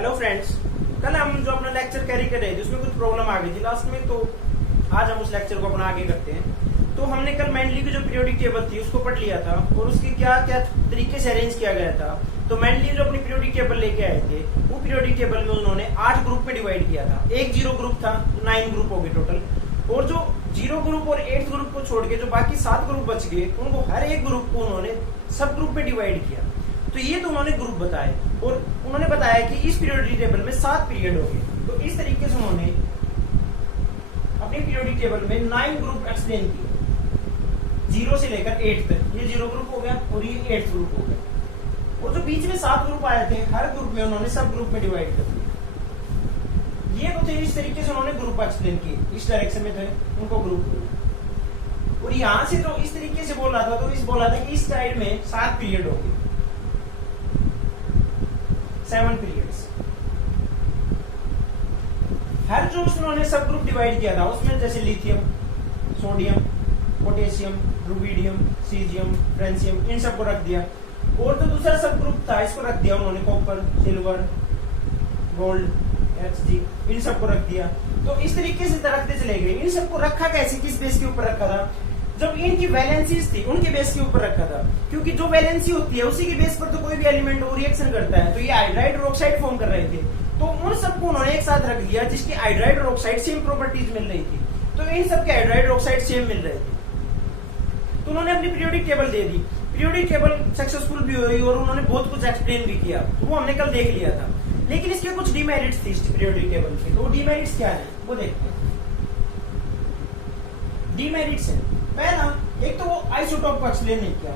Hello friends, कल हम जो अपना लेक्चर कैरी कर रहे थे उसमें कुछ प्रॉब्लम आ गई थी लास्ट में, तो आज हम उस लेक्चर को अपना आगे करते हैं। तो हमने कल मेंडली की जो पीरियोडिक टेबल थी उसको पढ़ लिया था और उसकी क्या क्या तरीके से अरेंज किया गया था। तो मेंडली जो अपनी पीरियोडिक टेबल लेके आए थे वो पीरियोडिक टेबल में उन्होंने 8 ग्रुप में डिवाइड किया था। एक 0 ग्रुप था, 9 ग्रुप हो गए टोटल, और जो 0 ग्रुप और 8 ग्रुप को छोड़ के जो बाकी 7 ग्रुप बच गए उनको हर एक ग्रुप को उन्होंने सब ग्रुप में डिवाइड किया। तो ये तो उन्होंने ग्रुप बताए और उन्होंने बताया कि इस पीरियोडिक टेबल में 7 पीरियड होंगे। तो इस तरीके से उन्होंने अपनी पीरियोडिक टेबल में 9 ग्रुप एक्सप्लेन किए, 0 से लेकर 8 तक। ये 0 ग्रुप हो गया और ये 8 ग्रुप हो गया, और जो बीच में 7 ग्रुप आए थे हर ग्रुप में उन्होंने सब ग्रुप में डिवाइड कर दिया। ये तो थे इस तरीके से उन्होंने ग्रुप एक्सप्लेन किए, इस डायरेक्शन में थे उनको ग्रुप। और यहां से जो इस तरीके से बोला था तो इस बोला था कि इस साइड में 7 पीरियड होंगे, 7 पीरियड्स। हर जो उन्होंने सब ग्रुप डिवाइड किया था उसमें जैसे lithium, sodium, potassium, rubidium, caesium, francium, इन सबको रख दिया। और जो दूसरा सब ग्रुप था इसको रख दिया उन्होंने कॉपर, सिल्वर, गोल्ड, Hg, इन सबको रख दिया। तो इस तरीके से रखते चले गए। इन सबको रखा कैसे, किस बेस के ऊपर रखा था? जब इनकी वैलेंसीज थी उनके बेस के ऊपर रखा था, क्योंकि जो वैलेंसी होती है उसी के बेस पर तो कोई भी एलिमेंट वो रिएक्शन करता है। तो ये हाइड्राइड और ऑक्साइड फॉर्म कर रहे थे, तो उन सबको उन्होंने एक साथ रख दिया जिसकी हाइड्राइड और ऑक्साइड सेम प्रॉपर्टीज मिल रही थी। तो इन सबके हाइड्राइड और ऑक्साइड सेम मिल रहे थे, तो उन्होंने अपनी पीरियोडिक टेबल दे दी। पीरियोडिक टेबल सक्सेसफुल भी हुई और उन्होंने बहुत कुछ एक्सप्लेन भी किया, तो वो हमने कल देख लिया था। लेकिन इसके कुछ डिमेरिट्स थी इस पीरियोडिक टेबल के, तो डिमेरिट्स क्या है वो देखते हैं। डिमेरिट्स है, पहला, एक तो वो आइसोटोप को एक्सप्लेन नहीं किया।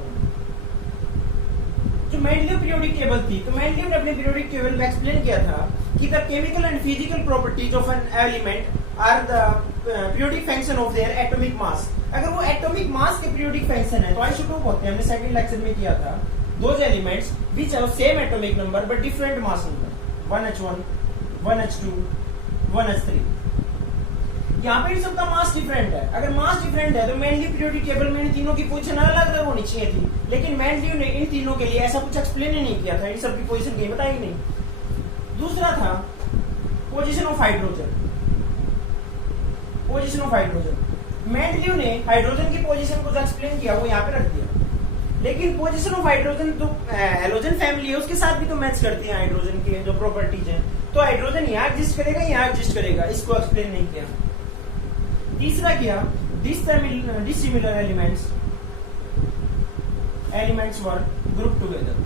जो मेंडलीव पीरियोडिक टेबल थी, तो मेंडलीव ने अपने पीरियोडिक टेबल में एक्सप्लेन किया था कि the chemical and physical properties of an element are the periodic function of their atomic mass. अगर वो एटॉमिक मास के पीरियोडिक फंक्शन है तो आइसोटोप होते हैं। हमने सेकंड लेक्चर में किया था, those elements which have same atomic number but different mass number, 1h1, 1h2, 1h3। यहाँ पे इन सबका मास डिफरेंट है। अगर मास डिफरेंट है तो मेंडलीव पीरियोडिक टेबल में इन तीनों की पोजीशन अलग अलग होनी चाहिए थी, लेकिन मेंडलीव ने इन तीनों के लिए ऐसा कुछ एक्सप्लेन ही नहीं किया था, इन सबकी पोजीशन कहीं बताई नहीं। दूसरा था position of hydrogen. Position of hydrogen, Mendeleev ने हाइड्रोजन की पोजीशन को जो एक्सप्लेन किया वो यहाँ पे रख दिया, लेकिन पोजीशन ऑफ हाइड्रोजन तो हैलोजन फैमिली है उसके साथ भी तो मैच करती है हाइड्रोजन की जो प्रॉपर्टीज है। तो हाइड्रोजन यहाँ एग्जिस्ट करेगा, यहाँ एग्जिस्ट करेगा, इसको एक्सप्लेन नहीं किया। तीसरा किया डिसिमिलर एलिमेंट्स वर ग्रुप टुगेदर,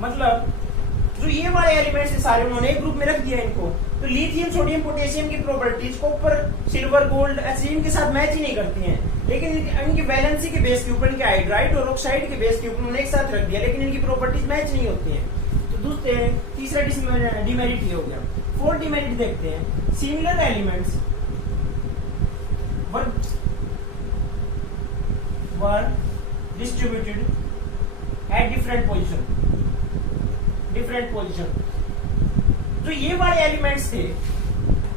मतलब जो ये वाले एलिमेंट्स है सारे उन्होंने एक ग्रुप में रख दिया इनको। तो लिथियम, सोडियम, पोटेशियम की properties copper, silver, gold, Hg के साथ मैच ही नहीं करती हैं, लेकिन इनकी वैलेंसी के बेस के ऊपर, इनके हाइड्राइड और ऑक्साइड के बेस के ऊपर उन्होंने एक साथ रख दिया, लेकिन इनकी प्रॉपर्टीज मैच नहीं होती हैं। तीसरा डिमेरिट ये हो गया। फोर्थ डिमेरिट देखते हैं, similar elements were distributed at different position. जो ये वाले एलिमेंट्स थे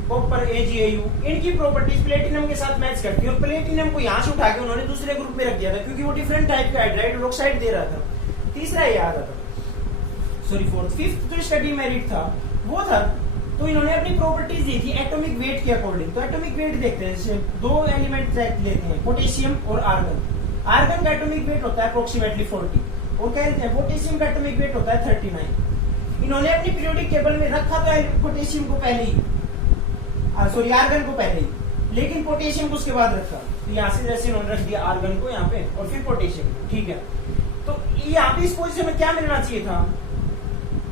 कॉपर, AgAu, इनकी प्रॉपर्टीज प्लेटिनम के साथ मैच करती है, और प्लेटिनम को यहां से उठा के उन्होंने दूसरे ग्रुप में रख दिया था क्योंकि वो डिफरेंट टाइप का हाइड्राइड और ऑक्साइड दे रहा था। तीसरा ये आ रहा था, फोर्थ। फिफ्थ जो इसका डिमेरिट था वो था, तो इन्होंने अपनी प्रॉपर्टीज दी थी एटॉमिक वेट के अकॉर्डिंग। तो एटॉमिक वेट देखते हैं, जैसे 2 एलिमेंट लेते हैं, पोटेशियम और आर्गन। आर्गन का एटॉमिक वेट होता है अप्रोक्सीमेटली 40, और कहते हैं पोटेशियम का एटॉमिक वेट होता है 39। इन्होंने अपनी पीरियोडिक टेबल में रखा तो पोटेशियम को पहले ही, आर्गन को पहले ही, लेकिन पोटेशियम को उसके बाद रखा। तो यहाँ से जैसे इन्होंने रख दिया आर्गन को यहाँ पे और फिर पोटेशियम को, ठीक है। तो यहाँ पे इस पोजीशन में क्या मिलना चाहिए था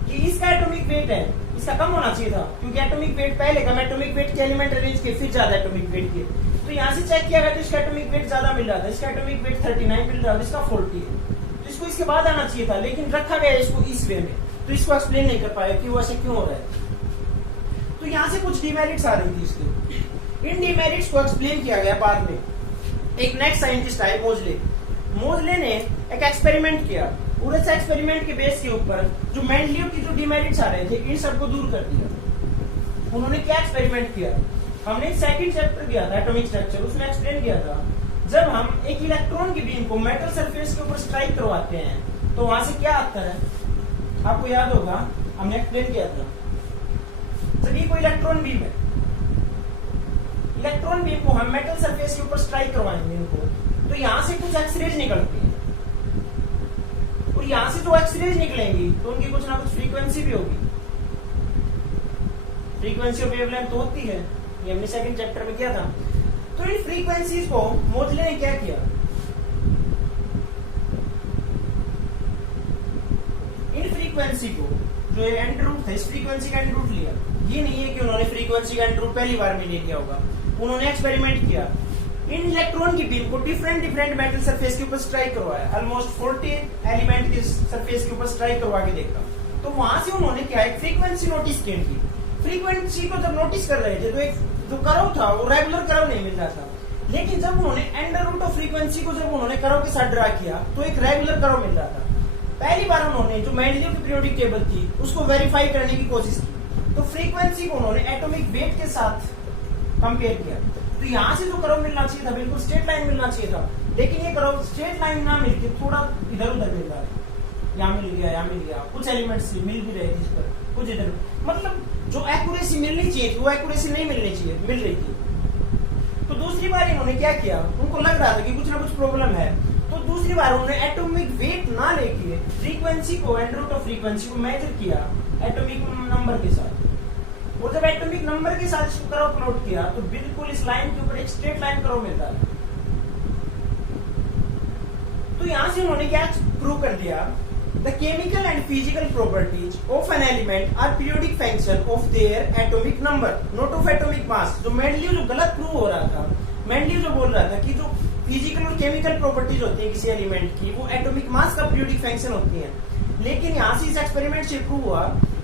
कि इसका एटॉमिक वेट है, इसका कम होना चाहिए था, क्योंकि एटॉमिक वेट पहले कम एटॉमिक वेट के एलिमेंट अरेंज किए फिर ज्यादा एटॉमिक वेट किए। तो यहाँ से चेक किया गया तो इसका एटॉमिक वेट ज्यादा मिल रहा था, इसका एटॉमिक वेट 39 मिल रहा था, इसका 40 है, तो इसको इसके बाद आना चाहिए था, लेकिन रखा गया इसको इस वे में। तो इसको एक्सप्लेन नहीं कर पाया कि वो ऐसे क्यों हो रहा है। तो यहाँ से कुछ डिमेरिट्स आ रही थी इसके, इन डिमेरिट्स को एक्सप्लेन किया गया बाद में। एक नेक्स्ट साइंटिस्ट आए मोजले ने एक एक्सपेरिमेंट किया, और इस एक्सपेरिमेंट के बेस के ऊपर जो मेंडलीव की जो डिमेरिट्स आ रहे थे इन सबको दूर कर दिया। उन्होंने क्या एक्सपेरिमेंट किया, हमने सेकंड चैप्टर किया था एटॉमिक स्ट्रक्चर, उसमें एक्सप्लेन किया था जब हम एक इलेक्ट्रॉन की बीम को मेटल सरफेस के ऊपर स्ट्राइक करवाते हैं तो वहां से क्या आता है, आपको याद होगा, हमने एक्सप्लेन किया था। जब ये कोई इलेक्ट्रॉन बीम है, इलेक्ट्रॉन बीम को हम मेटल सरफेस के ऊपर स्ट्राइक करवाएंगे इनको, तो यहां से कुछ एक्सरेज निकलती है, और यहां से जो एक्सरेज निकलेंगी तो उनकी कुछ ना कुछ फ्रीक्वेंसी भी होगी। फ्रीक्वेंसी ऑफ वेवलेंथ तो होती है, ये हमने सेकंड चैप्टर में किया था। तो इन फ्रीक्वेंसीज को मोजले ने क्या किया, इन फ्रीक्वेंसी को, जो एंड रूट था, इस फ्रीक्वेंसी का एंड रूट लिया। ये नहीं है कि उन्होंने फ्रीक्वेंसी का एंड रूट पहली बार में ले लिया होगा, उन्होंने एक्सपेरिमेंट किया। इन इलेक्ट्रॉन की बीम को डिफरेंट मेटल सरफेस के ऊपर स्ट्राइक करवाया, ऑलमोस्ट 40 एलिमेंट के सरफेस के ऊपर स्ट्राइक करवा के देखा। तो वहां से उन्होंने क्या एक फ्रीक्वेंसी नोटिस की। फ्रीक्वेंसी को जब नोटिस कर रहे थे तो एक जो कर्व था वो रेगुलर कर्व नहीं मिल रहा था, लेकिन जब उन्होंने एंडर रूट ऑफ फ्रीक्वेंसी को जब उन्होंने कर्व के साथ ड्रा किया तो एक रेगुलर कर्व मिल रहा था। पहली बार उन्होंने जो मेंडलीव की पीरियोडिक टेबल थी उसको वेरीफाई करने की कोशिश की, तो फ्रीक्वेंसी को उन्होंने एटॉमिक वेट के साथ कंपेयर किया। तो यहाँ से जो कर्व मिलना चाहिए था बिल्कुल स्ट्रेट लाइन मिलना चाहिए था, लेकिन ये कर्व स्ट्रेट लाइन ना मिलके थोड़ा इधर उधर मिल रहा है। यहाँ मिल गया, यहाँ मिल गया, कुछ एलिमेंट्स मिल भी रहे थे इस पर, कुछ इधर, मतलब जो एक्यूरेसी मिलनी चाहिए थी वो एक्यूरेसी नहीं मिलनी चाहिए, मिल रही थी। तो दूसरी बार इन्होंने क्या किया, उनको लग रहा था कि कुछ ना कुछ प्रॉब्लम है, तो दूसरी बार उन्होंने एटॉमिक वेट ना लेके फ्रीक्वेंसी को, एंड रूट ऑफ फ्रीक्वेंसी को मेजर किया एटॉमिक नंबर के साथ। और जब एटॉमिक नंबर के साथ इसको कर्व प्लॉट किया तो बिल्कुल इस लाइन के ऊपर एक स्ट्रेट लाइन कर्व मिलता है। तो यहां से उन्होंने क्या प्रूव कर दिया, the chemical and physical properties of an element are periodic function of their atomic number, not of atomic mass। जो मेंडलीव जो गलत प्रूव हो रहा था, मेंडलीव जो बोल रहा था कि जो फिजिकल और केमिकल प्रॉपर्टीज होती है किसी एलिमेंट की वो एटॉमिक मास का पीरियोडिक फंक्शन होती है, लेकिन यहाँ से इस एक्सपेरिमेंट से प्रूव हुआ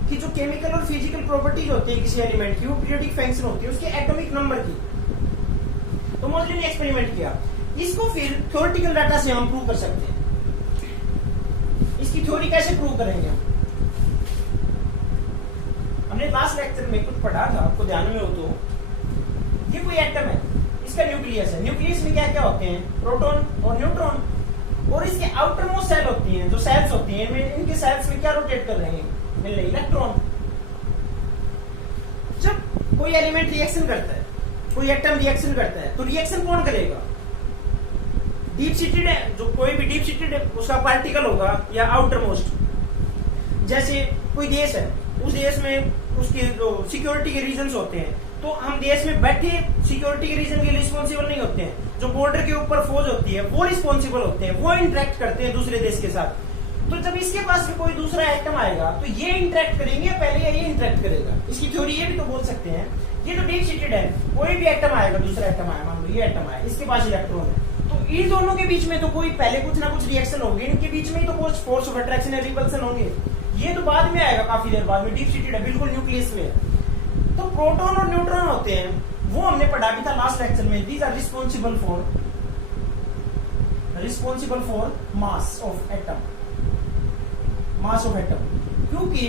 कि जो केमिकल और फिजिकल प्रॉपर्टीज होती है किसी एलिमेंट की वो पीरियोडिक फंक्शन होती है उसके एटॉमिक नंबर की। तो मोस्टली ने एक्सपेरिमेंट किया, इसको फिर थ्योरेटिकल डाटा से हम प्रूव कर सकते हैं। इसकी थ्योरी कैसे प्रूव करेंगे हम? हमने लास्ट लेक्चर में कुछ पढ़ा था, आपको ध्यान में हो तो, ये कोई एटम है, इसका न्यूक्लियस है, न्यूक्लियस में क्या क्या होते हैं, प्रोटॉन और न्यूट्रॉन, और इसके आउटर मोस्ट सेल होती हैं, जो सेल्स होती हैं, इनके सेल्स में क्या रोटेट कर रहे हैं, मिल रहे इलेक्ट्रॉन। जब कोई एलिमेंट रिएक्शन करता है, कोई एटम रिएक्शन करता है, तो रिएक्शन कौन करेगा? डीप सीटेड है, जो कोई भी डीप सीटेड उसका पार्टिकल होगा या आउटर मोस्ट। जैसे कोई देश है, उस देश में उसके जो सिक्योरिटी के रीजंस होते हैं, तो हम देश में बैठे सिक्योरिटी के रीजन के लिए रिस्पॉन्सिबल नहीं होते हैं, जो बॉर्डर के ऊपर फौज होती है वो रिस्पॉन्सिबल होते हैं, वो इंटरेक्ट करते हैं दूसरे देश के साथ। तो जब इसके पास भी कोई दूसरा एटम आएगा तो ये इंटरेक्ट करेंगे पहले, या ये इंटरेक्ट करेगा? इसकी थ्योरी ये भी तो बोल सकते हैं, ये तो डीप सीटेड है, कोई भी एटम आएगा, दूसरा एटम आया, मान लो ये एटम आया, इसके पास इलेक्ट्रॉन है, तो इन दोनों के बीच में तो कोई पहले कुछ ना कुछ रिएक्शन होगी, इनके बीच में ही तो कुछ फोर्स ऑफ अट्रैक्शन या रिपल्सन होंगे। ये तो बाद में आएगा, काफी देर बाद में, डीप सीटेड है, बिल्कुल न्यूक्लियस में। तो प्रोटॉन और न्यूट्रॉन होते हैं, वो हमने पढ़ा भी था लास्ट लेक्चर में, these are responsible for mass of atom, mass of atom. क्योंकि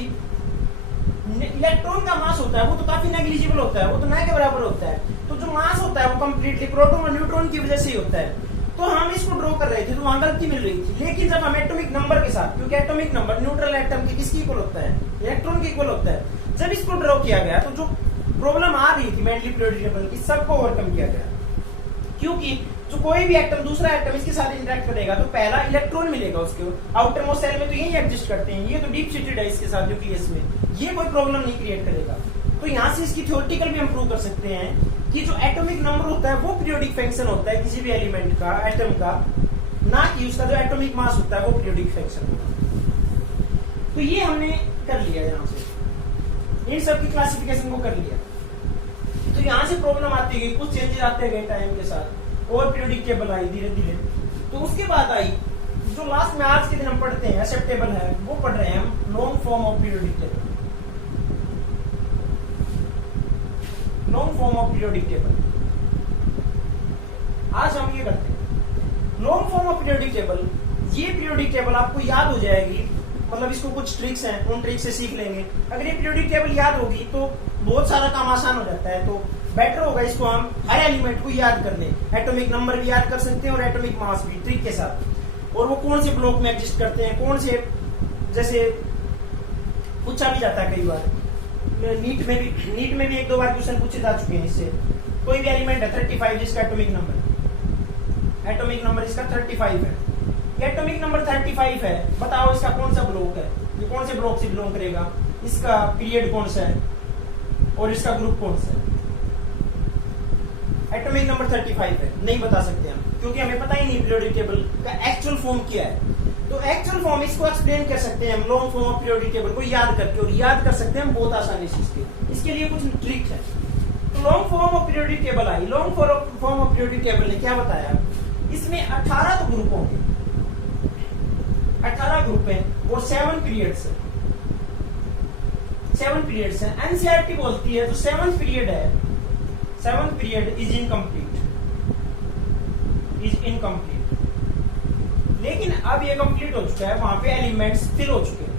इलेक्ट्रॉन का मास होता है वो तो काफी नेग्लिजिबल होता है, वो तो न के बराबर होता है, तो जो मास होता है वो कंप्लीटली प्रोटॉन और न्यूट्रॉन की वजह से ही होता है। तो हम इसको ड्रॉ कर रहे थे तो वहां गलती मिल रही थी, लेकिन जब हम एटॉमिक नंबर के साथ, क्योंकि एटॉमिक नंबर न्यूट्रल एटम की किसकी इक्वल होता है, इलेक्ट्रॉन की इक्वल होता है, जब इसको ड्रॉ किया गया तो जो प्रॉब्लम आ रही थी मेंडलीव पीरियोडिक टेबल की, सबको ओवरकम किया गया। क्योंकि जो कोई भी एटम दूसरा एटम इसके साथ इंटरेक्ट करेगा तो पहला इलेक्ट्रॉन मिलेगा उसको, आउटर मोस्ट सेल में तो यही एग्जिस्ट करते हैं, ये तो डीप सीटेड है इसके साथ न्यूक्लियस में, ये कोई प्रॉब्लम नहीं क्रिएट करेगा। तो यहाँ से इसकी थ्योरेटिकल भी हम प्रूव कर सकते हैं कि जो एटॉमिक नंबर होता है वो पीरियोडिक फंक्शन होता है किसी भी एलिमेंट का, एटम का, ना कि उसका जो एटॉमिक मास होता है वो पीरियोडिक फंक्शन होता है। तो ये हमने कर लिया, यहाँ से इन सब की क्लासिफिकेशन को कर लिया। तो यहाँ से प्रॉब्लम आती है, कुछ चेंजेस आते गए टाइम के साथ, और पीरियोडिक टेबल आई धीरे धीरे। तो उसके बाद आई जो लास्ट में आज के दिन हम पढ़ते हैं, एक्सेप्टेबल है, वो पढ़ रहे हैं हम long form of periodic table. Long form of periodic table आज हम ये करते हैं। Long form of periodic table, ये पीरियोडिक टेबल आपको याद हो जाएगी मतलब इसको कुछ ट्रिक्स हैं, उन ट्रिक्स से सीख लेंगे। अगर ये पीरियोडिक टेबल याद होगी तो बहुत सारा काम आसान हो जाता है। तो बेटर होगा इसको हम हर एलिमेंट को याद कर लें, एटॉमिक नंबर भी याद कर सकते हैं और एटॉमिक मास भी ट्रिक के साथ, और वो कौन से ब्लॉक में एग्जिस्ट करते हैं, कौन से, जैसे पूछा भी जाता है कई बार नीट में भी एक दो बार क्वेश्चन पूछे जा चुके हैं इससे। कोई भी एलिमेंट है 35 जिसका एटॉमिक नंबर इसका 35 है, ये एटॉमिक नंबर 35 है, बताओ इसका कौन सा ब्लॉक है, ये कौन से ब्लॉक से बिलोंग करेगा, इसका पीरियड कौन सा है और इसका ग्रुप कौन सा है। एटॉमिक नंबर 35 है, नहीं बता सकते हम क्योंकि हमें पता ही नहीं पीरियोडिक टेबल का एक्चुअल फॉर्म क्या है। तो एक्चुअल फॉर्म इसको एक्सप्लेन कर सकते हैं हम long form of periodic table को याद करके, और याद कर सकते हैं हम बहुत आसानी से इसके लिए कुछ ट्रिक है। तो long form of periodic table I, long form of periodic table ने क्या बताया, इसमें 18 तो ग्रुप होंगे, 18 ग्रुप हैं और 7 पीरियड्स है, 7 पीरियड्स है। एनसीईआरटी बोलती है तो 7th पीरियड है, 7th पीरियड इज इनकम्प्लीट, लेकिन अब ये कंप्लीट हो चुका है, वहां पे एलिमेंट्स फिल हो चुके हैं।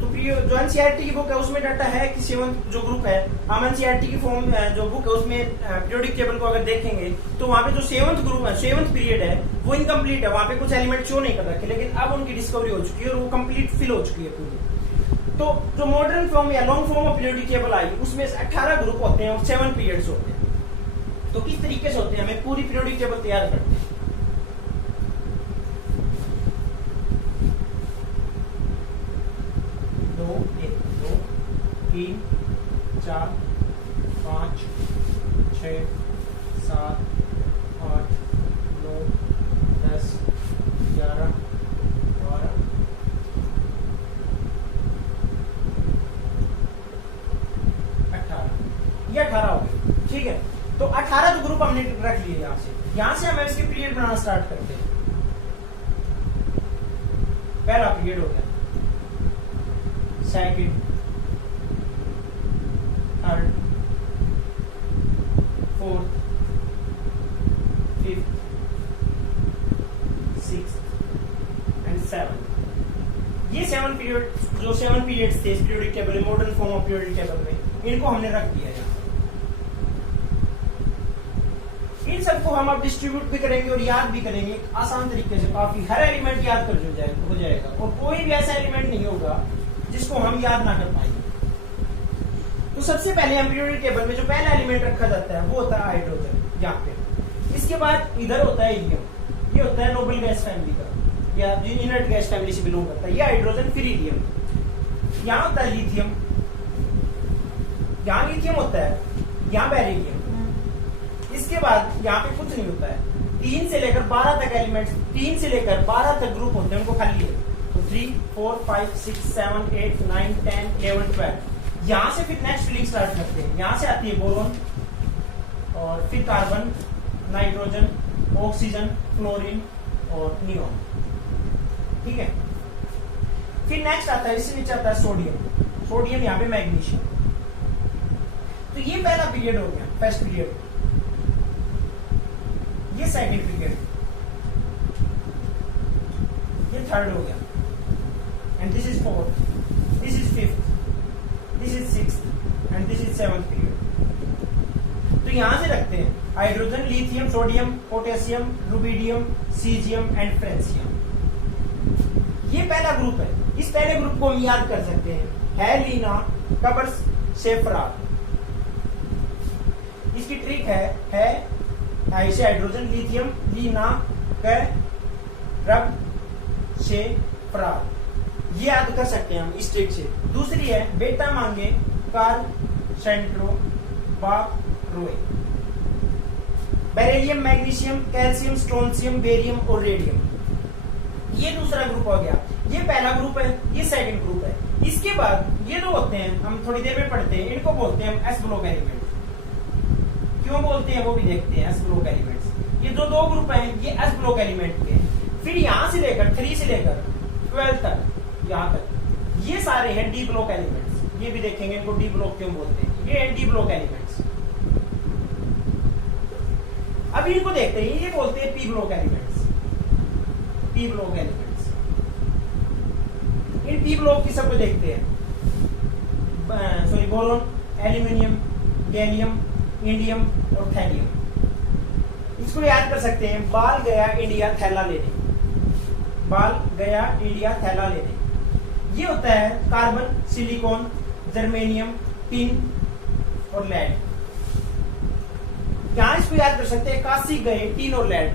तो जो एनसीईआरटी की बुक है उसमें डाटा है कि 7th जो ग्रुप है, हम एनसीईआरटी की फॉर्म जो बुक है उसमें पीरियोडिक टेबल को अगर देखेंगे तो वहां पे जो 7th ग्रुप है, 7th पीरियड है वो इनकम्प्लीट है, वहां पे कुछ एलिमेंट शो नहीं कर रखे, लेकिन अब उनकी डिस्कवरी हो चुकी है और वो कंप्लीट फिल हो चुकी है पूरी। तो जो मॉडर्न फॉर्म या long form of periodic table I उसमें 18 ग्रुप होते हैं और 7 पीरियड्स होते हैं। तो किस तरीके से होते हैं, हमें पूरी पीरियोडिक टेबल तैयार करते हैं। 2 3 4 5 6 7 8 9 10 11 12 18, ये 18 हो गए, ठीक है। तो 18 जो ग्रुप हमने रख लिए यहाँ से हम इसके पीरियड बनाना स्टार्ट करते हैं। पहला पीरियड हो गया, second, third, fourth, fifth, sixth and 7th। ये 7 पीरियड, जो 7 पीरियड्स थे इस पीरियोडिक टेबल में, modern form of periodic table में, इनको हमने रख दिया यहाँ। इन सबको हम अब डिस्ट्रीब्यूट भी करेंगे और याद भी करेंगे आसान तरीके से, काफी हर एलिमेंट याद कर हो जाएगा और कोई भी ऐसा एलिमेंट नहीं होगा जिसको हम याद ना कर पाएंगे। तो सबसे पहले हम पीरियोडिक टेबल में जो पहला एलिमेंट रखा जाता है वो होता है हाइड्रोजन, यहाँ पे। इसके बाद इधर होता है हीलियम, ये होता है नोबल गैस फैमिली का या इनर्ट गैस फैमिली से बिलोंग करता है, ये हाइड्रोजन। फिर हीलियम, यहाँ होता है लिथियम, यहाँ लिथियम होता है, यहाँ बेरिलियम। इसके बाद यहाँ पे कुछ नहीं होता है, 3 से लेकर 12 तक एलिमेंट्स, 3 से लेकर 12 तक ग्रुप होते हैं, उनको खाली है। तो 3 4 5 6 7 8 9 10 11 12। यहाँ से फिर नेक्स्ट लिंक स्टार्ट करते हैं, यहाँ से आती है बोरोन और फिर कार्बन, नाइट्रोजन, ऑक्सीजन, क्लोरीन और नियोन, ठीक है। फिर नेक्स्ट आता है, इससे नीचे आता है सोडियम, सोडियम यहाँ पे मैग्नीशियम। तो ये पहला पीरियड हो गया, फर्स्ट पीरियड। ये सेकंड पीरियड, ये थर्ड हो गया, and this is fourth, this is fifth, this is sixth and this is 7th period. तो यहां से रखते हैं hydrogen, lithium, sodium, potassium, rubidium, caesium and francium. ये पहला ग्रुप है, इस पहले ग्रुप को हम याद कर सकते हैं, हेलिना, कबर्स, सेफ्रार। इसकी ट्रिक है ऐसे हाइड्रोजन, लिथियम, लीना, रब, से, फ्रार, ये याद कर सकते हैं हम इस ट्रिक से। दूसरी है बेटा मांगे, कार, सेंट्रो, बाक, रोए। Beryllium, magnesium, calcium, strontium, barium और रेडियम, ये दूसरा ग्रुप हो गया। ये पहला ग्रुप है, ये सेकंड ग्रुप है। इसके बाद ये दो होते हैं, हम थोड़ी देर में पढ़ते हैं, इनको बोलते हैं हम एस ब्लॉक एलिमेंट। क्यों बोलते हैं वो भी देखते हैं, एस ब्लॉक एलिमेंट्स। ये दो ग्रुप हैं, ये एस ब्लॉक एलिमेंट के। फिर यहां से लेकर 3 से लेकर 12 तक, यहां तक ये सारे हैं डी ब्लॉक एलिमेंट्स। ये भी देखेंगे इनको डी ब्लॉक क्यों बोलते हैं, ये है डी ब्लॉक एलिमेंट्स। अब इनको देखते हैं, ये बोलते हैं P block elements, P block elements. इन पी ब्लॉक की सबको देखते हैं। Sorry, boron, aluminium, gallium, indium और थैलियम। इसको याद कर सकते हैं, बाल गया इंडिया थैला लेने, बाल गया इंडिया थैला लेने। ये होता है कार्बन, सिलिकॉन, जर्मेनियम, टिन और लेड। यहां इसको याद कर सकते हैं, काशी गए टिन और लेड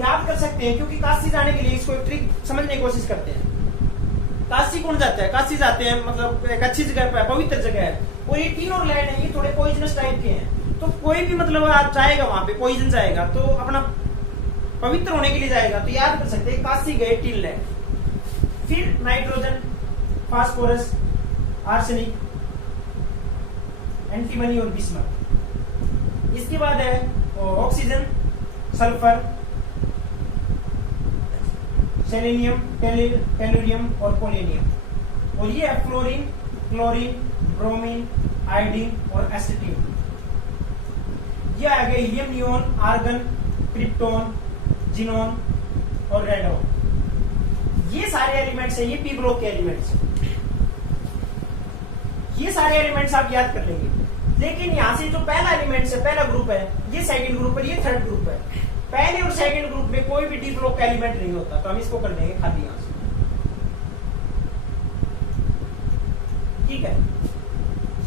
याद कर सकते हैं, क्योंकि काशी जाने के लिए इसको एक ट्रिक समझने की कोशिश करते हैं। काशी कौन जाता है? काशी जाते हैं मतलब एक अच्छी जगह पे, पवित्र जगह है, और ये टिन और लेड है, ये थोड़े पॉइजनस टाइप के हैं, तो कोई भी मतलब आप जाएगा वहां पे, पॉइजन जाएगा तो अपना पवित्र होने के लिए जाएगा, तो याद कर सकते हैं काशी गए टिन लेड। फिर नाइट्रोजन, फास्फोरस, आर्सेनिक, एंटीमनी और बिस्मथ। इसके बाद है ऑक्सीजन, सल्फर, सेलेनियम, टेलुरियम और पोलेनियम। और ये है फ्लोरीन, क्लोरीन, ब्रोमीन, आयोडीन और एसिटिन। ये आ गए helium, neon, argon, krypton, xenon और रेडोन। ये सारे एलिमेंट्स हैं, ये पी ब्लॉक के एलिमेंट्स। ये सारे एलिमेंट्स आप याद कर लेंगे। लेकिन यहां से जो पहला एलिमेंट्स है, पहला ग्रुप है, ये सेकंड ग्रुप है, ये थर्ड ग्रुप है। पहले और सेकंड ग्रुप में कोई भी डी ब्लॉक का एलिमेंट नहीं होता, तो हम इसको कर लेंगे खाली यहां से। ठीक है,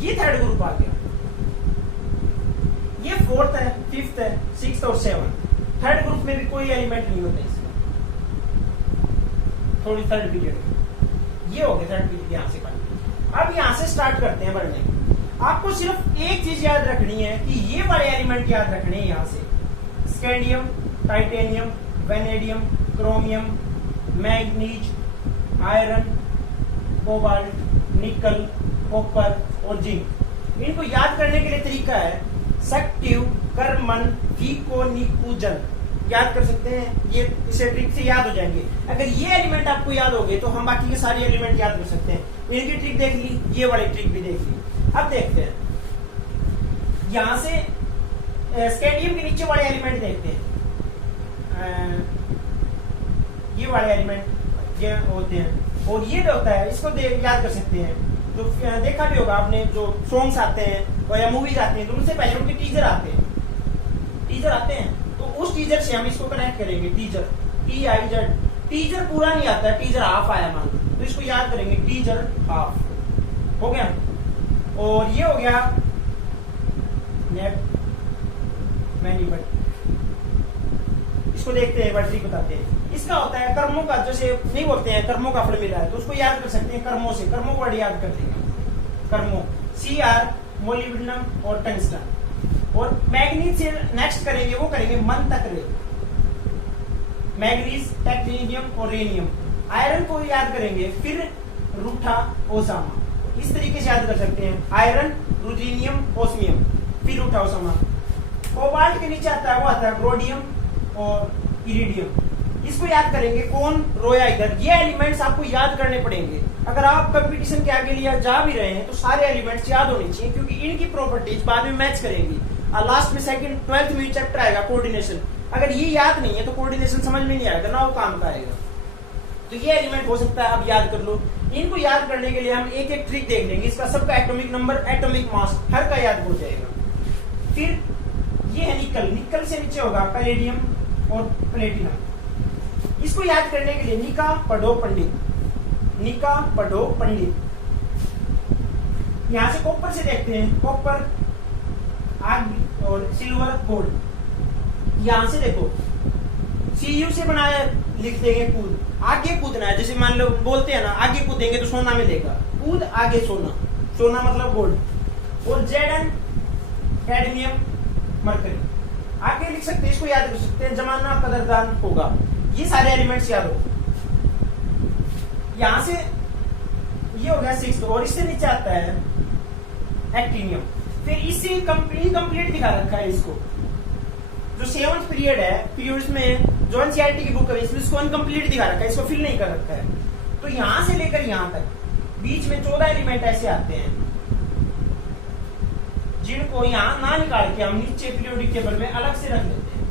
ये थर्ड ग्रुप आ गया। ये फोर्थ है, फिफ्थ है, सिक्स्थ और सेवंथ। थर्ड ग्रुप में भी कोई एलिमेंट नहीं होता इसका। थोड़ी थर्ड पीरियड ये हो गया, थर्ड पीरियड यहां से कर। अब यहां से स्टार्ट करते हैं बढ़ने। आपको सिर्फ एक चीज याद रखनी है कि ये वाले एलिमेंट याद रखने हैं यहां से, scandium, titanium, vanadium, chromium, manganese, iron, cobalt, निकल, कॉपर और जिंक। इनको याद करने के लिए तरीका है सक्टिव, कर्मन, फीको, निकुजन। याद कर सकते हैं, ये इसे ट्रिक से याद हो जाएंगे। अगर ये एलिमेंट आपको याद हो गए तो हम बाकी के सारे एलिमेंट याद कर सकते हैं। इनकी ट्रिक देख ली, ये वाली ट्रिक भी देख ली। अब देखते हैं, यहां से स्कैंडियम के नीचे वाले एलिमेंट देखते हैं। ये वाले एलिमेंट ये होते हैं, और ये जो होता है इसको याद कर सकते हैं। तो देखा भी होगा आपने, जो सॉन्ग्स आते हैं और या मूवीज आती हैं, तो उनसे पहले उनके टीजर आते हैं। टीजर आते हैं तो उस टीजर से हम इसको कनेक्ट करेंगे। Teaser, TIZ। टीजर पूरा नहीं आता, टीजर हाफ आया मान लो, तो इसको याद करेंगे टीजर हाफ। हो गया। और ये हो गया मैनिबल। इसको देखते हैं, ट्रिक बताते हैं। इसका होता है कर्मों का, जैसे नहीं बोलते हैं कर्मों का फल मिला है, तो उसको याद कर सकते हैं कर्मों से। कर्मों को याद कर देंगे, कर्मों, Cr, मोलिब्डेनम और टंगस्टन। और मैग्नीज से नेक्स्ट करेंगे, वो करेंगे मन तक रे, मैग्नीज, टेक्नीनियम और रेनियम। आयरन को याद करेंगे, फिर रूठा, ओसामा। इस तरीके से याद कर सकते हैं, आयरन, रुजीनियम, ओस्मियम, फिर रूठा, ओसामा। कोबाल्ट के नीचे आता है, वो आता है रोडियम और इरिडियम। इसको याद करेंगे, कौन रोया इधर। ये एलिमेंट्स आपको याद करने पड़ेंगे। अगर आप कंपटीशन के आगे लिए जा भी रहे हैं तो सारे एलिमेंट्स याद होने चाहिए, क्योंकि इनकी प्रॉपर्टीज बाद में मैच करेंगी। लास्ट में सेकंड 12th में चैप्टर आएगा कोऑर्डिनेशन। अगर ये याद नहीं है तो कोऑर्डिनेशन समझ में नहीं आएगा ना, वो काम का आएगा। तो ये एलिमेंट हो सकता है, आप याद कर लो। इनको याद करने के लिए हम एक एक ट्रिक देख लेंगे। इसका सबका एटॉमिक नंबर, एटॉमिक मास हर का याद हो जाएगा। फिर ये है निकल। निकल से नीचे होगा पैलेडियम और प्लेटिनम। इसको याद करने के लिए निका पढ़ो पंडित, निका पढ़ो पंडित। यहां से कॉपर से देखते हैं, कॉपर, आग और सिल्वर, गोल्ड। यहां से देखो Cu से बनाया, लिख देंगे कूद। आगे कूदना है, जैसे मान लो बोलते हैं ना, आगे कूदेंगे तो सोना मिलेगा, कूद आगे सोना, सोना मतलब गोल्ड। और Zn, कैडमियम, मरकरी। आगे लिख सकते हैं, इसको याद कर सकते हैं, जमाना कदरदान होगा। ये सारे एलिमेंट्स याद हो। यहां से ये हो गया 6, और इससे नीचे आता है एक्टिनियम। फिर इससे इनकम्प्लीट दिखा रखा है इसको, जो 7th पीरियड है, पीरियड्स में जो एनसीईआरटी की बुक है इसमें इसको अनकम्प्लीट दिखा रखा है, इसको फिल नहीं कर रखा है। तो यहां से लेकर यहां तक बीच में 14 एलिमेंट ऐसे आते हैं, जिनको यहां ना निकाल के हम नीचे पीरियोडिक टेबल में अलग से रख लेते हैं।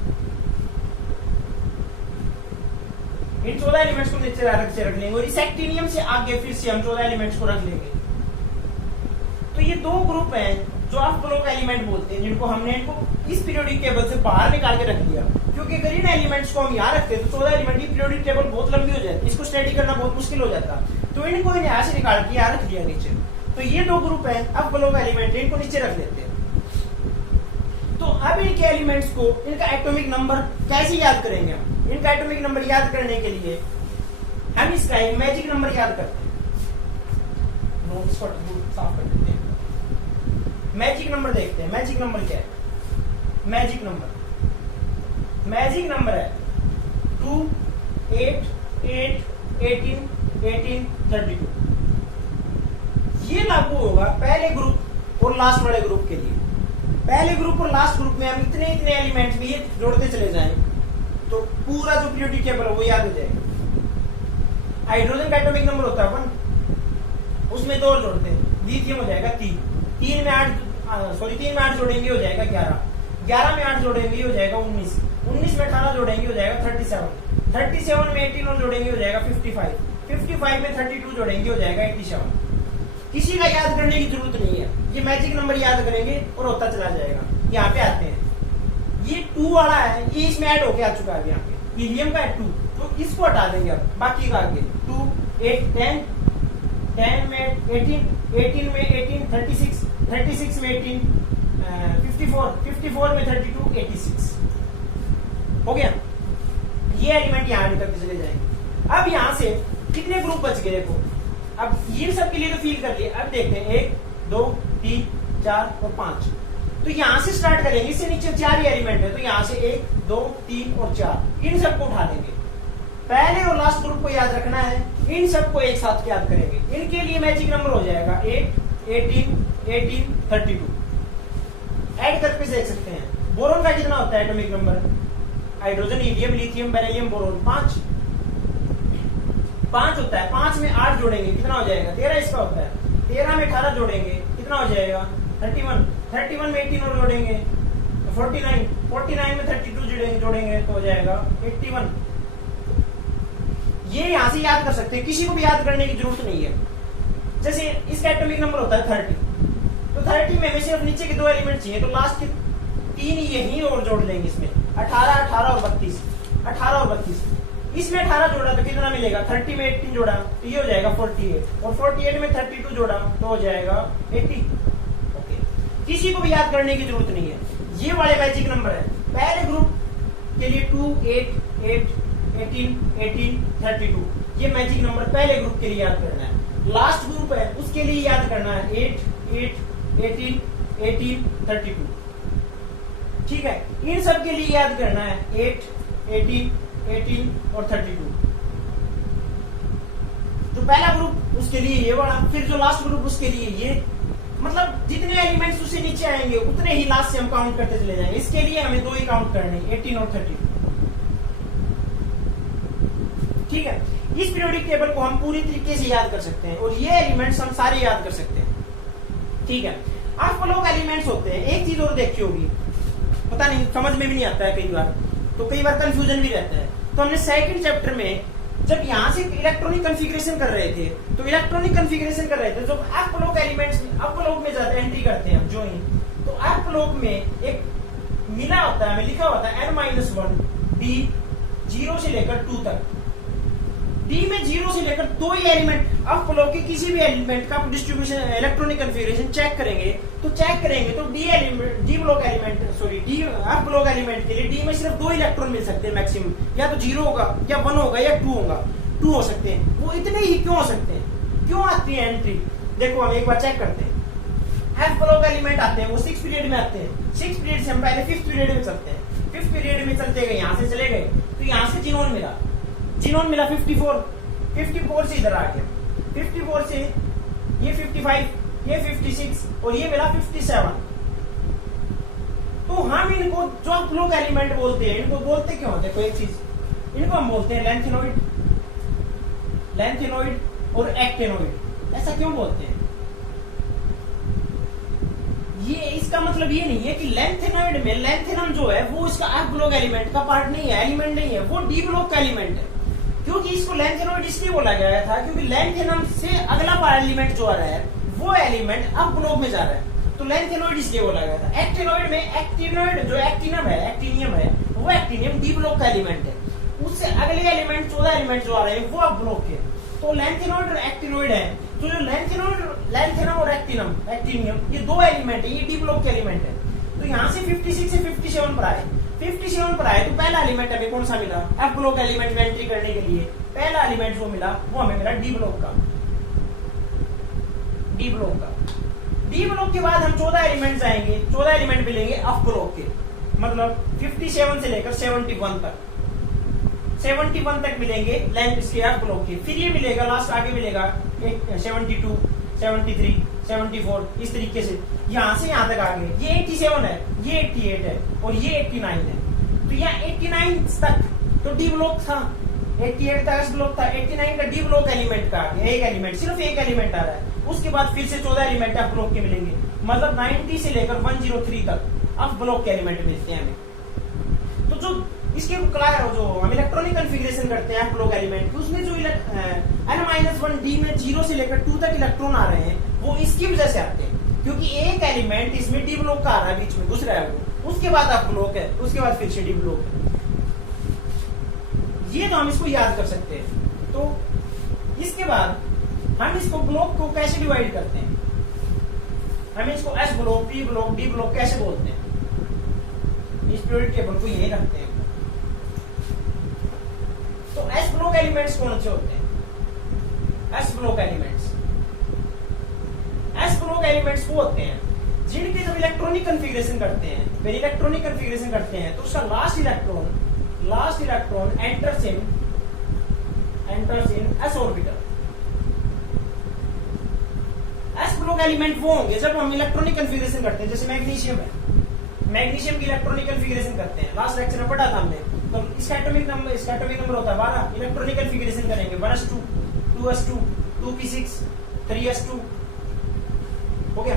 इन 14 एलिमेंट्स को नीचे अलग से रख लेंगे और इस एक्टिनियम से आगे फिर से हम 14 एलिमेंट्स को रख लेंगे। तो ये दो ग्रुप हैं जो आप ब्लॉक एलिमेंट बोलते हैं, जिनको हमने इनको इस पीरियोडिक टेबल से बाहर निकाल के रख दिया, क्योंकि अगर इन एलिमेंट्स को हम यहाँ रखते तो 14 एलिमेंट की पीरियोडिक टेबल बहुत लंबी हो जाती, इसको स्टडी करना बहुत मुश्किल हो जाता। तो इनको यहाँ से निकाल के यहाँ रख दिया नीचे। तो ये दो ग्रुप है अब ब्लॉक एलिमेंट, इनको नीचे रख देते हैं। तो अब इनके एलिमेंट्स को इनका एटॉमिक नंबर कैसे याद करेंगे हम? इनका एटॉमिक नंबर याद करने के लिए हम इसका एक मैजिक नंबर याद करते हैं। नोट्स को साफ कर देते हैं। मैजिक नंबर देखते हैं। मैजिक नंबर क्या है? मैजिक नंबर है 2, 8, 8, 18, 18, 32। ये लागू होगा पहले ग्रुप और लास्ट वाले ग्रुप के लिए। पहले ग्रुप और लास्ट ग्रुप में हम इतने इतने एलिमेंट्स भी ये जोड़ते चले जाएं तो पूरा जो पीरियोडिक टेबल है वो याद हो जाएगा। हाइड्रोजन का एटॉमिक नंबर होता है 1, उसमें 2 जोड़ते हैं, लिथियम हो जाएगा 3, 3 में 8 जोड़ेंगे हो जाएगा 11, 11 में 8 जोड़ेंगे हो जाएगा 19, 19 में 18 जोड़ेंगे हो जाएगा 37, 37 में 18 और जोड़ेंगे हो जाएगा 55, 55 में 32 जोड़ेंगे हो जाएगा 87। किसी का याद करने की जरूरत नहीं है, ये मैजिक नंबर याद करेंगे और होता चला जाएगा। यहाँ पे आते हैं, ये 2 वाला है, ये इसमें ऐड होके आ चुका है। यहाँ पे हीलियम का है 2, तो इसको हटा देंगे अब, बाकी का आगे 2, 8, 10, 10 में 18, 18 में 18, 36, 36 में 18, 54, 54 में 32, 86 हो गया। ये एलिमेंट यहाँ निकल के चले जाएंगे। अब यहाँ से कितने ग्रुप बच गए देखो। अब ये सब के लिए तो फील कर लिए, अब देखते हैं 1, 2, 3, 4 और 5। तो यहाँ से स्टार्ट करेंगे, इससे नीचे 4 ही एलिमेंट है, तो यहाँ से 1, 2, 3 और 4 इन सबको उठा लेंगे। पहले और लास्ट ग्रुप को याद रखना है, इन सबको एक साथ याद करेंगे। इनके लिए मैजिक नंबर हो जाएगा 8, 18, 18, 32। ऐड करके देख सकते हैं। बोरोन का कितना होता है atomic number? Hydrogen, helium, lithium, beryllium, boron 5 होता है। 5 में 8 जोड़ेंगे कितना हो जाएगा? 13 इसका होता है। 13 में 18 जोड़ेंगे कितना हो जाएगा? 31, 31 में 18 और जोड़ेंगे 49, 49 में 32 जोड़ेंगे तो हो जाएगा 81। ये यहां से याद कर सकते हैं, किसी को भी याद करने की जरूरत नहीं है। जैसे इसका एटॉमिक नंबर होता है 30, तो 30 में हमें सिर्फ नीचे के 2 एलिमेंट चाहिए, तो लास्ट के 3 यही और जोड़ लेंगे इसमें 18, 18 और 32, 18 और 32। इसमें 18 जोड़ा तो कितना मिलेगा? 30 में 18 जोड़ा तो ये हो जाएगा 48, और 48 में 32 जोड़ा तो हो जाएगा 80। ओके, किसी को भी याद करने की जरूरत नहीं है। ये वाले मैजिक नंबर है। पहले ग्रुप के लिए 2, 8, 8, 18, 18, 32 ये मैजिक नंबर पहले ग्रुप के लिए याद करना है। लास्ट ग्रुप है उसके लिए याद करना है 8, 8, 18, 18, 32। ठीक है, इन सब के लिए याद करना है 8, 18, 18 और 32। जो पहला ग्रुप उसके लिए ये वाला, फिर जो लास्ट ग्रुप उसके लिए ये, मतलब जितने एलिमेंट्स उससे नीचे आएंगे उतने ही लास्ट से हम काउंट करते चले जाएंगे। इसके लिए हमें 2 ही काउंट करने, 18 और 32। ठीक है, इस पीरियोडिक टेबल को हम पूरी तरीके से याद कर सकते हैं और ये एलिमेंट्स हम सारे याद कर सकते हैं। ठीक है, आप लोग एलिमेंट्स होते हैं। एक चीज और देखी होगी, पता नहीं समझ में भी नहीं आता है कई बार, तो कई बार कंफ्यूजन भी रहता है। तो हमने सेकंड चैप्टर में जब यहाँ से इलेक्ट्रॉनिक कॉन्फ़िगरेशन कर रहे थे, तो इलेक्ट्रॉनिक कॉन्फ़िगरेशन कर रहे थे, जब up block elements up block में जाते एंट्री करते हैं ज्वाइन, तो अप ब्लॉक में एक मिला होता है, हमें लिखा होता है n-1 डी 0 से लेकर 2 तक। डी में 0 से लेकर 2 ही एलिमेंट, अप ब्लॉक के किसी भी एलिमेंट का डिस्ट्रीब्यूशन इलेक्ट्रॉनिक कॉन्फ़िगरेशन चेक करेंगे तो D block element D up block element के लिए डी में सिर्फ 2 इलेक्ट्रॉन मिल सकते हैं मैक्सिमम, या तो 0 होगा या 1 होगा या 2 होगा, 2 हो सकते हैं। वो इतने ही क्यों हो सकते हैं, क्यों आती है एंट्री? देखो हम एक बार चेक करते हैं। एफ ब्लॉक एलिमेंट आते हैं, वो 6 पीरियड में आते हैं। 6 पीरियड से हम पहले 5th पीरियड में चलते हैं। 5th पीरियड में चलते गए, यहाँ से चले गए तो यहाँ से जिनोन मिला 54, 54 से इधर आ गया, 54 से ये 55, ये 56 और ये मिला 57। तो हम इनको जो आप लोग एलिमेंट बोलते हैं, इनको बोलते क्यों होते हैं? कोई एक चीज, इनको हम बोलते हैं लेंथेनॉइड और एक्टेनॉइड। ऐसा क्यों बोलते हैं? ये इसका मतलब ये नहीं है कि लेंथेनॉइड में लेंथेनम जो है वो इसका एफ ब्लॉक एलिमेंट का पार्ट नहीं है, एलिमेंट नहीं है, वो डी ब्लॉक का एलिमेंट है। क्योंकि इसको लेंथेनॉइड इसलिए बोला गया था क्योंकि लेंथेनम से अगला एलिमेंट जो आ रहा है वो एलिमेंट अब ब्लॉक में जा रहा है, तो लेंथेनॉइड इसलिए बोला गया था। एक्टिनॉइड में एक्टिनॉइड जो एक्टिनियम है वो एक्टिनियम डी ब्लॉक का एलिमेंट है, उससे अगले एलिमेंट 14 एलिमेंट जो आ रहे हैं वो अब ब्लॉक है। तो लेंथेनॉइड और एक्टिनॉइड है, तो जो लेंथेनम और एक्टिनियम ये दो एलिमेंट है, ये डी ब्लॉक के एलिमेंट है। तो यहाँ से 56 से 57 पर आए, 57 पर आए तो पहला एलिमेंट हमें कौन सा मिला, एफ ब्लॉक एलिमेंट में एंट्री करने के लिए पहला एलिमेंट जो मिला वो हमें मिला डी ब्लॉक का। डी ब्लॉक के बाद हम 14 एलिमेंट आएंगे, 14 एलिमेंट मिलेंगे एफ ब्लॉक के, मतलब 57 से लेकर 71 तक मिलेंगे लेंथ इसके एफ ब्लॉक के। फिर ये मिलेगा लास्ट आगे मिलेगा 72, 73, 74 इस तरीके से यहाँ से यहाँ तक आ गए। ये 87 है, ये 88 है और ये 89 है। तो यहाँ 89 तक तो डी ब्लॉक था, 88 तक एस ब्लॉक था, 89 का डी ब्लॉक एलिमेंट का आ गया, एक एलिमेंट सिर्फ एक एलिमेंट आ रहा है। उसके बाद फिर से 14 एलिमेंट एफ ब्लॉक के मिलेंगे, मतलब 90 से लेकर 103 तक एफ ब्लॉक के एलिमेंट मिलते हैं हमें। तो जो इसके जो हम इलेक्ट्रॉनिक कॉन्फ़िगरेशन करते हैं एफ ब्लॉक एलिमेंट, उसमें जो n-1d में 0 से लेकर 2 तक इलेक्ट्रॉन आ रहे हैं वो इसकी वजह से आते हैं, क्योंकि एक एलिमेंट इसमें डी ब्लॉक का आ रहा है, बीच में घुस रहा है वो, उसके बाद एफ ब्लॉक है, उसके बाद फिर से डी ब्लॉक है। ये तो हम इसको याद कर सकते हैं। तो इसके बाद हम इसको ब्लॉक को कैसे डिवाइड करते हैं, हम इसको S block, P block, D block कैसे बोलते हैं, इस पीरियड टेबल को यही रखते हैं। तो एस ब्लॉक एलिमेंट्स कौन से होते हैं, एस ब्लॉक एलिमेंट्स वो होते हैं जिनके जब इलेक्ट्रॉनिक कॉन्फ़िगरेशन करते हैं, फिर इलेक्ट्रॉनिक कॉन्फ़िगरेशन करते हैं तो उसका last electron enters in S orbital. S block element वो होंगे जब हम इलेक्ट्रॉनिक कॉन्फ़िगरेशन करते हैं, जैसे मैग्नीशियम है, मैग्नीशियम की इलेक्ट्रॉनिक कॉन्फ़िगरेशन करते हैं, लास्ट लेक्चर में पढ़ा था हमने। तो इसका एटॉमिक नंबर होता है 12, इलेक्ट्रॉनिक कॉन्फ़िगरेशन करेंगे 1s2, 2s2, 2p6, 3s2 हो गया,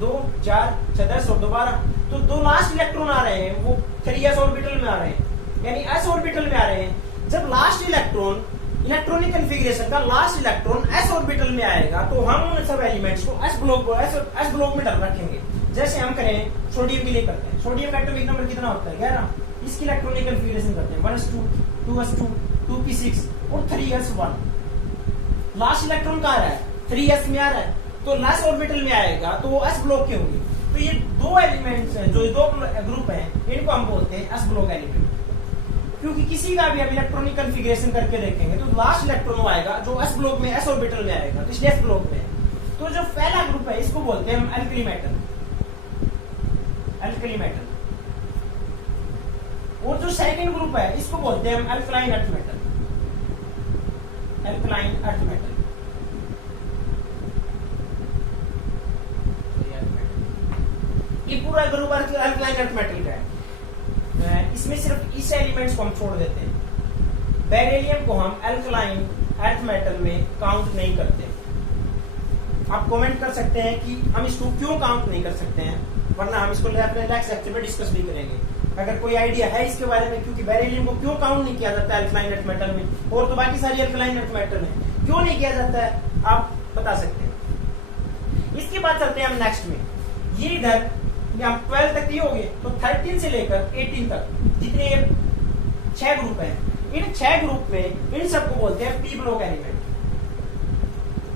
2, 4, 6, 10 और 12। तो दो लास्ट इलेक्ट्रॉन आ रहे हैं वो 3s ऑर्बिटल में आ रहे हैं, यानी s ऑर्बिटल में आ रहे हैं। जब लास्ट इलेक्ट्रॉन इलेक्ट्रॉनिक कॉन्फ़िगरेशन का लास्ट इलेक्ट्रॉन s ऑर्बिटल में आएगा तो हम उन सब एलिमेंट्स को s ब्लॉक में रखेंगे। जैसे हम करें सोडियम के लिए करते हैं, सोडियम का एटॉमिक नंबर कितना होता है 11, इसकी इलेक्ट्रॉनिक कॉन्फ़िगरेशन करते हैं 1s2, 2s2, 2p6 और 3s1। लास्ट इलेक्ट्रॉन कहाँ आ रहा है 3s में आ रहा है, तो लास्ट ऑर्बिटल में आएगा तो वो s ब्लॉक के होंगे। तो ये दो एलिमेंट्स हैं, जो दो ग्रुप हैं, इनको हम बोलते हैं s ब्लॉक एलिमेंट। क्योंकि किसी का भी आप इलेक्ट्रॉनिक कॉन्फ़िगरेशन करके देखेंगे तो लास्ट इलेक्ट्रॉन आएगा जो s ब्लॉक में, s ऑर्बिटल में आएगा, तो इसलिए s ब्लॉक में। तो जो पहला ग्रुप है इसको बोलते हैं हम एल्कली मेटल, और जो सेकंड ग्रुप है इसको बोलते हैं हम अल्कलाइन अर्थ मेटल। ये पूरा ग्रुप अल्कलाइन अर्थ मेटल का है। इसमें सिर्फ इस एलिमेंट्स को हम छोड़ देते हैं, बेरिलियम को हम अल्कलाइन अर्थ मेटल में काउंट नहीं करते। आप कमेंट कर सकते हैं कि हम इसको क्यों काउंट नहीं कर सकते हैं, वरना हम इसको अपने नेक्स्ट लेक्चर में डिस्कस भी करेंगे। अगर कोई आइडिया है इसके बारे में, क्योंकि बेरिलियम को क्यों काउंट नहीं किया जाता है अल्कलाइन अर्थ मेटल में, और तो बाकी सारी अल्कलाइन अर्थ मेटल है, क्यों नहीं किया जाता है आप बता सकते हैं। इसके बाद चलते हैं हम नेक्स्ट में। ये इधर हम 12 तक ये हो गए, तो 13 से लेकर 18 तक जितने 6 ग्रुप हैं, इन 6 ग्रुप में इन सबको बोलते हैं P block element.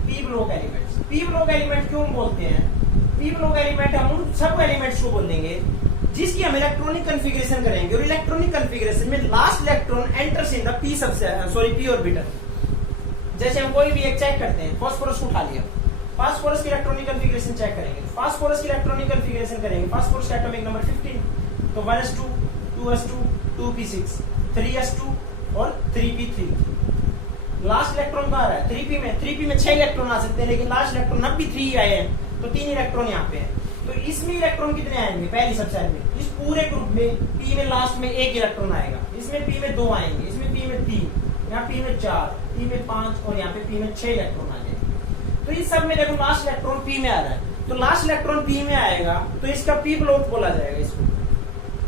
P block element क्यों बोलते हैं, पी ब्लॉक एलिमेंट हम उन सब एलिमेंट्स को बोलेंगे जिसकी हम इलेक्ट्रॉनिक कॉन्फ़िगरेशन करेंगे, और इलेक्ट्रॉनिक कॉन्फ़िगरेशन में last electron enters in the P orbital. जैसे हम कोई भी एक चेक करते हैं, फास्फोरस को उठा लिया, फास्फोरस की इलेक्ट्रॉनिक कॉन्फ़िगरेशन चेक करेंगे, फास्फोरस की इलेक्ट्रॉनिक कॉन्फ़िगरेशन करेंगे, फास्फोरस का एटॉमिक नंबर 15, तो 1s2, 2s2, 2p6, 3s2 और 3p3। लास्ट इलेक्ट्रॉन कहाँ आ रहा है 3p में 6 इलेक्ट्रॉन आ सकते हैं, लेकिन लास्ट इलेक्ट्रॉन अब भी 3 आए हैं, तो 3 इलेक्ट्रॉन यहाँ पे है। तो इसमें इलेक्ट्रॉन कितने आएंगे पहली सबसेट में, इस पूरे ग्रुप में p में लास्ट में 1 इलेक्ट्रॉन आएगा, इसमें p में 2 आएंगे, इसमें p में 3, यहाँ p में 4, p में 5 और यहाँ पे p में 6 इलेक्ट्रॉन आ जाएंगे। तो इस सब में देखो लास्ट इलेक्ट्रॉन p में आ रहा है, तो लास्ट इलेक्ट्रॉन p में आएगा तो इसका p ब्लॉक बोला जाएगा इसको।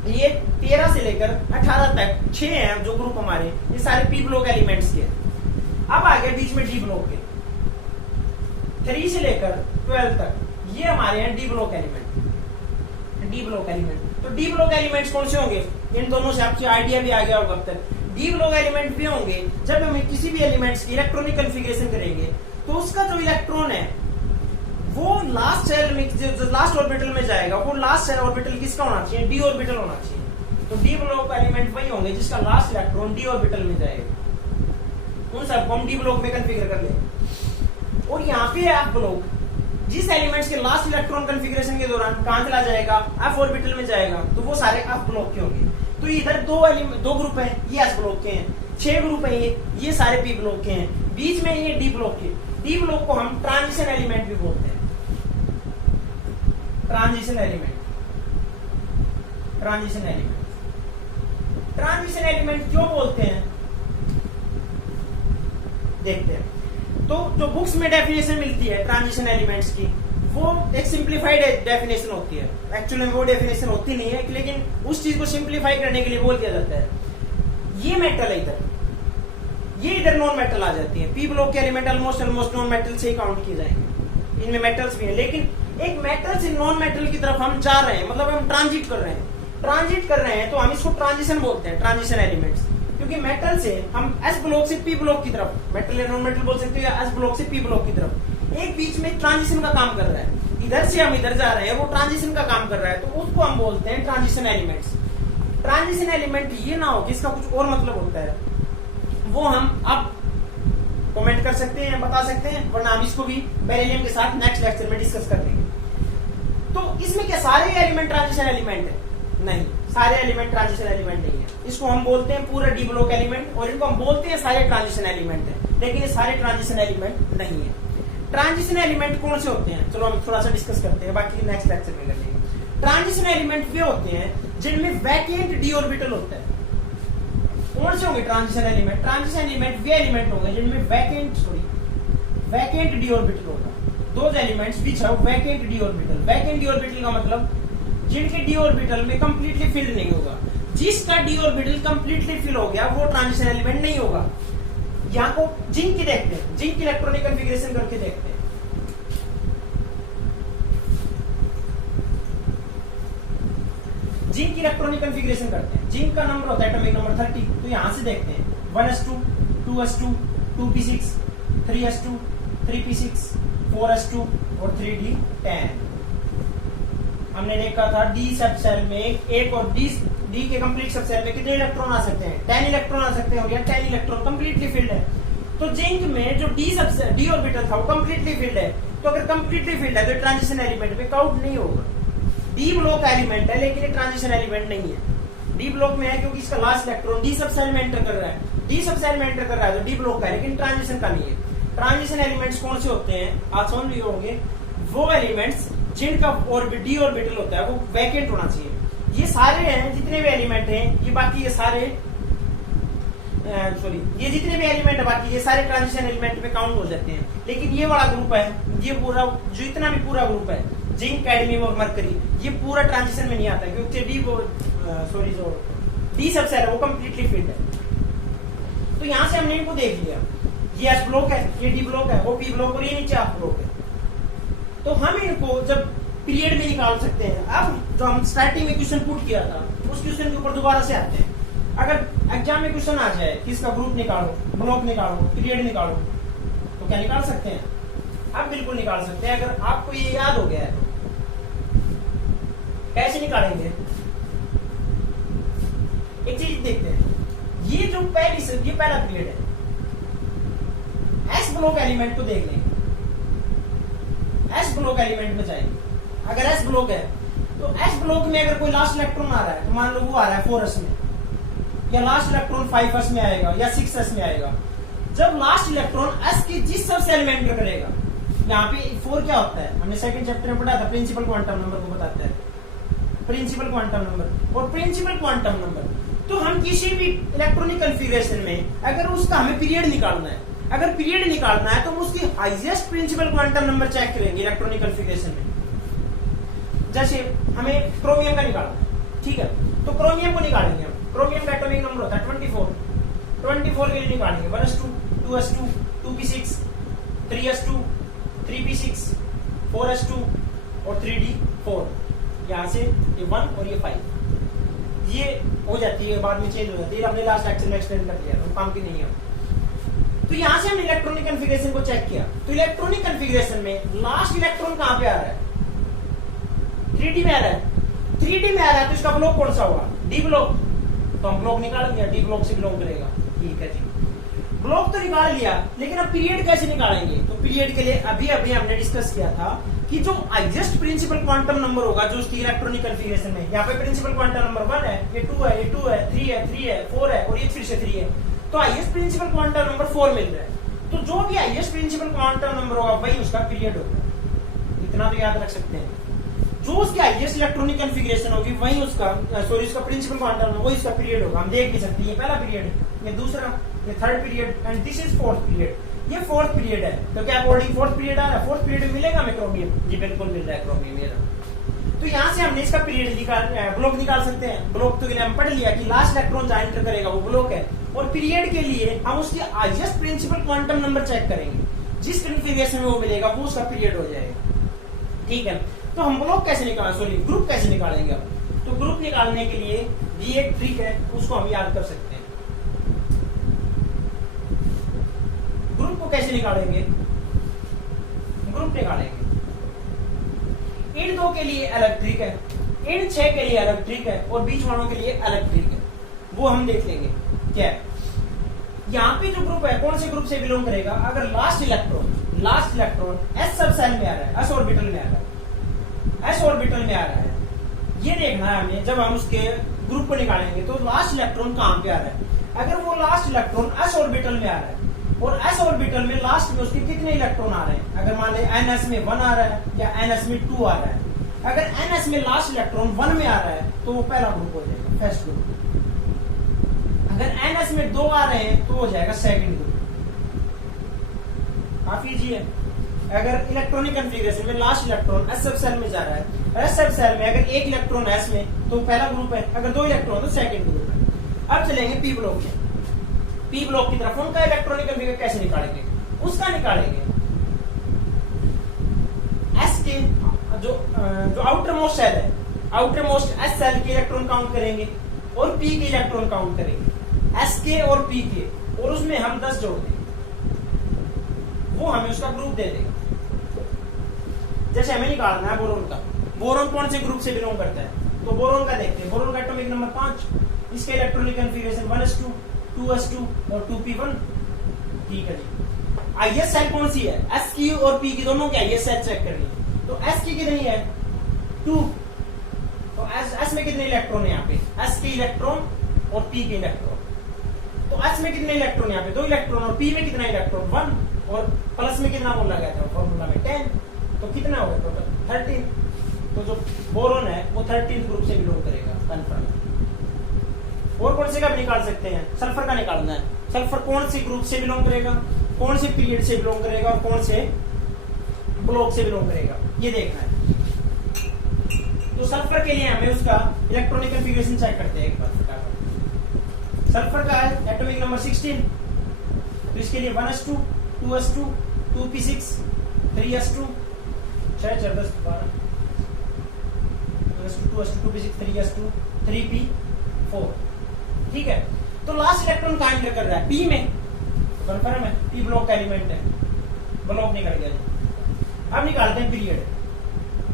ये 13 से लेकर 18 तक 6 हैं जो ग्रुप हमारे, ये सारे पी ब्लॉक एलिमेंट्स के हैं। अब आ गए बीच में डी ब्लॉक के, 3 से लेकर 12 तक ये हमारे हैं D block element. D block element, तो डी ब्लॉक एलिमेंट्स कौन से होंगे, इन दोनों से आपको आइडिया भी आ गया होगा अब तक। डी ब्लॉक एलिमेंट भी होंगे जब हम किसी भी एलिमेंट्स की इलेक्ट्रॉनिक कॉन्फ़िगरेशन करेंगे तो उसका जो इलेक्ट्रॉन है वो लास्ट सेल में, जो लास्ट ऑर्बिटल में जाएगा, वो लास्ट ऑर्बिटल किसका होना चाहिए, डी ऑर्बिटल होना चाहिए। तो डी ब्लॉक एलिमेंट वही होंगे जिसका लास्ट इलेक्ट्रॉन डी ऑर्बिटल में जाएगा। उन सबको हम डी ब्लॉक में कॉन्फ़िगर कर लेंगे। और यहाँ पे एफ ब्लॉक, जिस एलिमेंट्स के लास्ट इलेक्ट्रॉन कॉन्फ़िगरेशन के दौरान कहां चला जाएगा, एफ ऑर्बिटल में जाएगा, तो वो सारे एफ ब्लॉक के होंगे। तो इधर दो ग्रुप हैं, ये एस ब्लॉक के हैं, 6 ग्रुप है ये सारे पी ब्लॉक के हैं, बीच में ये डी ब्लॉक के। डी ब्लॉक को हम ट्रांजिशन एलिमेंट भी बोलते हैं। Transition element, transition element, transition element क्यों बोलते हैं देखते हैं। तो जो बुक्स में डेफिनेशन मिलती है ट्रांजिशन एलिमेंट्स की, वो एक सिंप्लीफाइड डेफिनेशन होती है। एक्चुअली में वो डेफिनेशन होती नहीं है, लेकिन उस चीज को सिंप्लीफाई करने के लिए बोल दिया जाता है। ये मेटल है इधर, ये इधर नॉन मेटल आ जाती है। पी ब्लॉक के एलिमेंट ऑलमोस्ट नॉन मेटल से ही काउंट किए जाएंगे, इनमें मेटल्स भी हैं, लेकिन एक मेटल से नॉन मेटल की तरफ हम जा रहे हैं, मतलब हम ट्रांजिट कर रहे हैं। ट्रांजिट कर रहे हैं तो हम इसको ट्रांजिशन बोलते हैं, ट्रांजिशन एलिमेंट्स। क्योंकि मेटल से हम एस ब्लॉक से पी ब्लॉक की तरफ, मेटल या नॉन मेटल बोल सकते हो, या एस ब्लॉक से पी ब्लॉक की तरफ एक बीच में ट्रांजिशन का काम कर रहा है। इधर से हम इधर जा रहे हैं, वो ट्रांजिशन का काम कर रहा है, तो उसको हम बोलते हैं ट्रांजिशन एलिमेंट्स। ट्रांजिशन एलिमेंट ये ना हो कि इसका कुछ और मतलब होता है, वो हम अब कमेंट कर सकते हैं, बता सकते हैं, वरना हम इसको भी बेरिलियम के साथ नेक्स्ट लेक्चर में डिस्कस कर लेंगे। तो इसमें क्या सारे एलिमेंट ट्रांजिशन एलिमेंट है? नहीं, सारे एलिमेंट ट्रांजिशन एलिमेंट नहीं है। इसको हम बोलते हैं पूरा डी ब्लॉक एलिमेंट, और इनको हम बोलते हैं सारे ट्रांजिशन एलिमेंट है, लेकिन ये सारे ट्रांजिशन एलिमेंट नहीं है। ट्रांजिशन एलिमेंट कौन से होते हैं, चलो हम थोड़ा सा डिस्कस करते हैं, बाकी नेक्स्ट लेक्चर में कर लेंगे। ट्रांजिशन एलिमेंट वे होते हैं जिनमें वैकेंट डी ऑर्बिटल होता है। कौन से होंगे ट्रांजिशन एलिमेंट? ट्रांजिशन एलिमेंट वे एलिमेंट होंगे जिनमें वैकेंट डी ऑर्बिटल होगा। Those elements which have vacant D orbital. Vacant D orbital का मतलब जिनके डी ऑर्बिटल में कंप्लीटली फिल नहीं होगा। जिसका डी ऑर्बिटल कंप्लीटली फिल हो गया वो ट्रांजिशन एलिमेंट नहीं होगा। यहाँ को जिंक की देखते हैं, जिंक की इलेक्ट्रॉनिक कॉन्फ़िगरेशन करके देखते हैं। जिंक की इलेक्ट्रॉनिक कॉन्फ़िगरेशन करते हैं। जिंक का नंबर होता है एटॉमिक नंबर 30। तो यहां से देखते हैं 1s2, 2s2, 2p6, 3s2, 3p6, 4s2 और 3d10। हमने देखा था डी सब सेल में एक और डी के कंप्लीट सब सेल में कितने इलेक्ट्रॉन आ सकते हैं? 10 इलेक्ट्रॉन आ सकते हैं, और यह 10 इलेक्ट्रॉन कंप्लीटली फिल्ड है। तो जिंक में जो डी ऑर्बिटल था वो कंप्लीटली फिल्ड है। तो अगर कंप्लीटली फिल्ड है तो ट्रांजिशन एलिमेंट में काउंट नहीं होगा। डी ब्लॉक एलिमेंट है लेकिन ये ट्रांजिशन एलिमेंट नहीं है। डी ब्लॉक में है क्योंकि इसका लास्ट इलेक्ट्रॉन डी सब सेल में एंटर कर रहा है। डी सब सेल में एंटर कर रहा है तो डी ब्लॉक का है, लेकिन ट्रांजिशन का नहीं है। ट्रांजिशन एलिमेंट्स कौन से होते हैं? आप समझ लिए होंगे, वो एलिमेंट्स जिनका डी ऑर्बिटल होता है वो वैकेंट होना चाहिए। ये सारे हैं जितने भी एलिमेंट हैं, ये बाकी ये सारे ये जितने भी एलिमेंट है बाकी ये सारे ट्रांजिशन एलिमेंट में काउंट हो जाते हैं। लेकिन ये वाला ग्रुप है, ये पूरा जो इतना भी पूरा ग्रुप है, जिंक, कैडमियम और मरकरी, ये पूरा ट्रांजिशन में नहीं आता क्योंकि जो डी सब सेल है वो कंप्लीटली फिल्ड है। तो यहां से हमने इनको देख लिया, ये एस ब्लॉक है, ये डी ब्लॉक है, वो पी ब्लॉक और ये नीचे एफ ब्लॉक है। तो हम इनको जब पीरियड में निकाल सकते हैं। अब जो हम स्टार्टिंग में क्वेश्चन पुट किया था उस क्वेश्चन के ऊपर दोबारा से आते हैं। अगर एग्जाम में क्वेश्चन आ जाए कि इसका ग्रुप निकालो, ब्लॉक निकालो, पीरियड निकालो, तो क्या निकाल सकते हैं? आप बिल्कुल निकाल सकते हैं अगर आपको ये याद हो गया है तो। कैसे निकालेंगे? एक चीज देखते हैं, ये जो ये पहला पीरियड है, एस ब्लॉक एलिमेंट को देख लेंगे। एस ब्लॉक एलिमेंट में जाएंगे। अगर एस ब्लॉक है तो एस ब्लॉक में अगर कोई लास्ट इलेक्ट्रॉन आ रहा है तो मान लो वो आ रहा है 4s में, या लास्ट इलेक्ट्रॉन 5s में आएगा या 6s में आएगा। जब लास्ट इलेक्ट्रॉन एस के जिस सब सेल में एंटर करेगा, यहाँ पे 4 क्या होता है हमने सेकंड चैप्टर में पढ़ा था, प्रिंसिपल क्वांटम नंबर को बताता है, प्रिंसिपल क्वांटम नंबर। और प्रिंसिपल क्वांटम नंबर तो हम किसी भी इलेक्ट्रॉनिक कॉन्फ़िगरेशन में अगर उसका हमें पीरियड निकालना है, अगर पीरियड निकालना है तो हम उसकी highest principal quantum number check करेंगे इलेक्ट्रॉनिक कॉन्फ़िगरेशन में। जैसे हमें क्रोमियम का निकालना है, ठीक है, तो क्रोमियम को निकालेंगे हम। क्रोमियम का एटॉमिक नंबर होता है 24। 24 के लिए निकालेंगे 1s2, 2s2, 2p6, 3s2, 3p6, 4s2 और 3d4। यहाँ से ये 1 और ये 5 ये हो जाती है, बाद में चेंज हो जाती है। हमने लास्ट लेक्चर में एक्सप्लेन कर दिया, तो काम की नहीं है। तो यहाँ से हमने इलेक्ट्रॉनिक कॉन्फ़िगरेशन को चेक किया, तो इलेक्ट्रॉनिक कॉन्फ़िगरेशन में लास्ट इलेक्ट्रॉन कहाँ पे आ रहा है? 3d में आ रहा है। 3d में आ रहा है तो इसका ब्लॉक कौन सा होगा? D block. तो हम ब्लॉक निकाल दिया, डी ब्लॉक से बिलोंग करेगा। ठीक है जी, ब्लॉक तो निकाल लिया, लेकिन अब पीरियड कैसे निकालेंगे? तो पीरियड के लिए अभी अभी हमने डिस्कस किया था कि जो हाईएस्ट प्रिंसिपल क्वांटम नंबर होगा जो उसकी इलेक्ट्रॉनिक कॉन्फ़िगरेशन में, यहाँ पे प्रिंसिपल क्वांटम नंबर 1 है, ये 2 है, ये 2 है, 3 है, 3 है, 4 है और ये फिर से 3 है। तो हाईएस्ट प्रिंसिपल क्वांटम नंबर 4 मिल रहा है। तो जो भी हाईएस्ट प्रिंसिपल क्वांटम नंबर होगा वही उसका पीरियड होगा। इतना तो याद रख सकते हैं। जो उसकी हाईएस्ट इलेक्ट्रॉनिक कॉन्फ़िगरेशन होगी वही उसका उसका प्रिंसिपल क्वांटम नंबर वही उसका पीरियड होगा। हम देख भी सकते हैं, ये पहला पीरियड, ये दूसरा, ये third period and this is fourth period. ये फोर्थ पीरियड है, तो क्या अकॉर्डिंग फोर्थ पीरियड आ रहा है? फोर्थ पीरियड मिलेगा हमें क्रोमियम? जी बिल्कुल मिल रहा है क्रोमियम मेरा। तो यहाँ से हमने इसका पीरियड ब्लॉक निकाल सकते हैं। ब्लॉक तो के लिए हम पढ़ लिया कि लास्ट इलेक्ट्रॉन जहां एंटर करेगा वो ब्लॉक है, और पीरियड के लिए हम उसकी highest principal quantum number check करेंगे। जिस कॉन्फ़िगरेशन में वो मिलेगा वो उसका पीरियड हो जाएगा। ठीक है, तो हम ब्लॉक कैसे ग्रुप कैसे निकालेंगे? तो ग्रुप निकालने के लिए ये एक ट्रिक है, उसको हम याद कर सकते हैं। ग्रुप को कैसे निकालेंगे? ग्रुप निकालेंगे, इन 2 के लिए अलग ट्रिक है, इन 6 के लिए अलग ट्रिक है और बीच वालों के लिए अलग ट्रिक है। वो हम देख लेंगे क्या है। यहाँ पे जो ग्रुप है कौन से ग्रुप से बिलोंग करेगा? अगर लास्ट इलेक्ट्रॉन एस सब सेल में आ रहा है, एस ऑर्बिटल में आ रहा है, एस ऑर्बिटल में आ रहा है, ये देखना है हमें। जब हम उसके ग्रुप को निकालेंगे तो लास्ट इलेक्ट्रॉन कहाँ पे आ रहा है। अगर वो लास्ट इलेक्ट्रॉन एस ऑर्बिटल में आ रहा है और एस ऑर्बिटल में लास्ट में उसके कितने इलेक्ट्रॉन आ रहे हैं? अगर मान ले एनएस में 1 आ रहा है या एनएस में 2 आ रहा है। अगर एनएस में लास्ट इलेक्ट्रॉन 1 में आ रहा है तो वो पहला ग्रुप हो जाएगा, फर्स्ट ग्रुप। अगर एनएस में 2 आ रहे हैं तो हो जाएगा सेकंड ग्रुप। काफी इजी है। अगर इलेक्ट्रॉनिक कॉन्फ़िगरेशन में लास्ट इलेक्ट्रॉन एस सब सेल में जा रहा है, एस सब सेल में अगर एक इलेक्ट्रॉन एस में तो पहला ग्रुप है, अगर 2 इलेक्ट्रॉन तो सेकंड ग्रुप है। अब चलेंगे पी ब्लॉक में। पी ब्लॉक की तरफ उनका इलेक्ट्रॉनिक कॉन्फ़िगरेशन कैसे निकालेंगे? उसका निकालेंगे एस के जो आउटर मोस्ट सेल है, आउटर मोस्ट एस सेल के इलेक्ट्रॉन काउंट करेंगे और पी के इलेक्ट्रॉन काउंट करेंगे, एस के और पी के, और उसमें हम 10 जोड़ देंगे, वो हमें उसका ग्रुप दे देगा। जैसे हमें निकालना है बोरोन का, बोरोन कौन से ग्रुप से बिलोंग करता है? तो बोरोन का देखते हैं। बोरोन का एटॉमिक नंबर 5, इसके इलेक्ट्रॉनिक कॉन्फ़िगरेशन 1s2, 2s2 और 2p1। ठीक है जी। हाईएस्ट सेल कौन सी है? एस की और पी की, दोनों की हाईएस्ट सेल चेक करनी है। तो एस की कितनी है? 2। तो एस में कितने इलेक्ट्रॉन है? यहाँ पे एस के इलेक्ट्रॉन और पी के इलेक्ट्रॉन। तो एस में कितने इलेक्ट्रॉन? यहाँ पे 2 इलेक्ट्रॉन, और पी में कितना इलेक्ट्रॉन? 1, और प्लस में कितना बोला गया था फॉर्मूला में? 10। तो कितना होगा टोटल? 13। तो जो बोरोन है वो 13th ग्रुप से बिलोंग करेगा, कंफर्म। और कौन से का निकाल सकते हैं? सल्फर का निकालना है। सल्फर कौन से ग्रुप से बिलोंग करेगा, कौन से पीरियड से बिलोंग करेगा और कौन से ब्लॉक से बिलोंग करेगा, ये देखना है। तो सल्फर के लिए हमें उसका इलेक्ट्रॉनिक कॉन्फ़िगरेशन चेक करते हैं एक बार फटाफट। सल्फर का है एटॉमिक नंबर 16, तो इसके लिए 1s2, 2s2, 2p6, 3s2, 6 4 10 12, 2s2, 2p6, 3s2, 3p4। ठीक है, तो लास्ट इलेक्ट्रॉन कहां एंटर कर रहा है? पी में, तो कंफर्म है पी ब्लॉक का एलिमेंट है, ब्लॉक निकल गया जी। अब निकालते हैं पीरियड।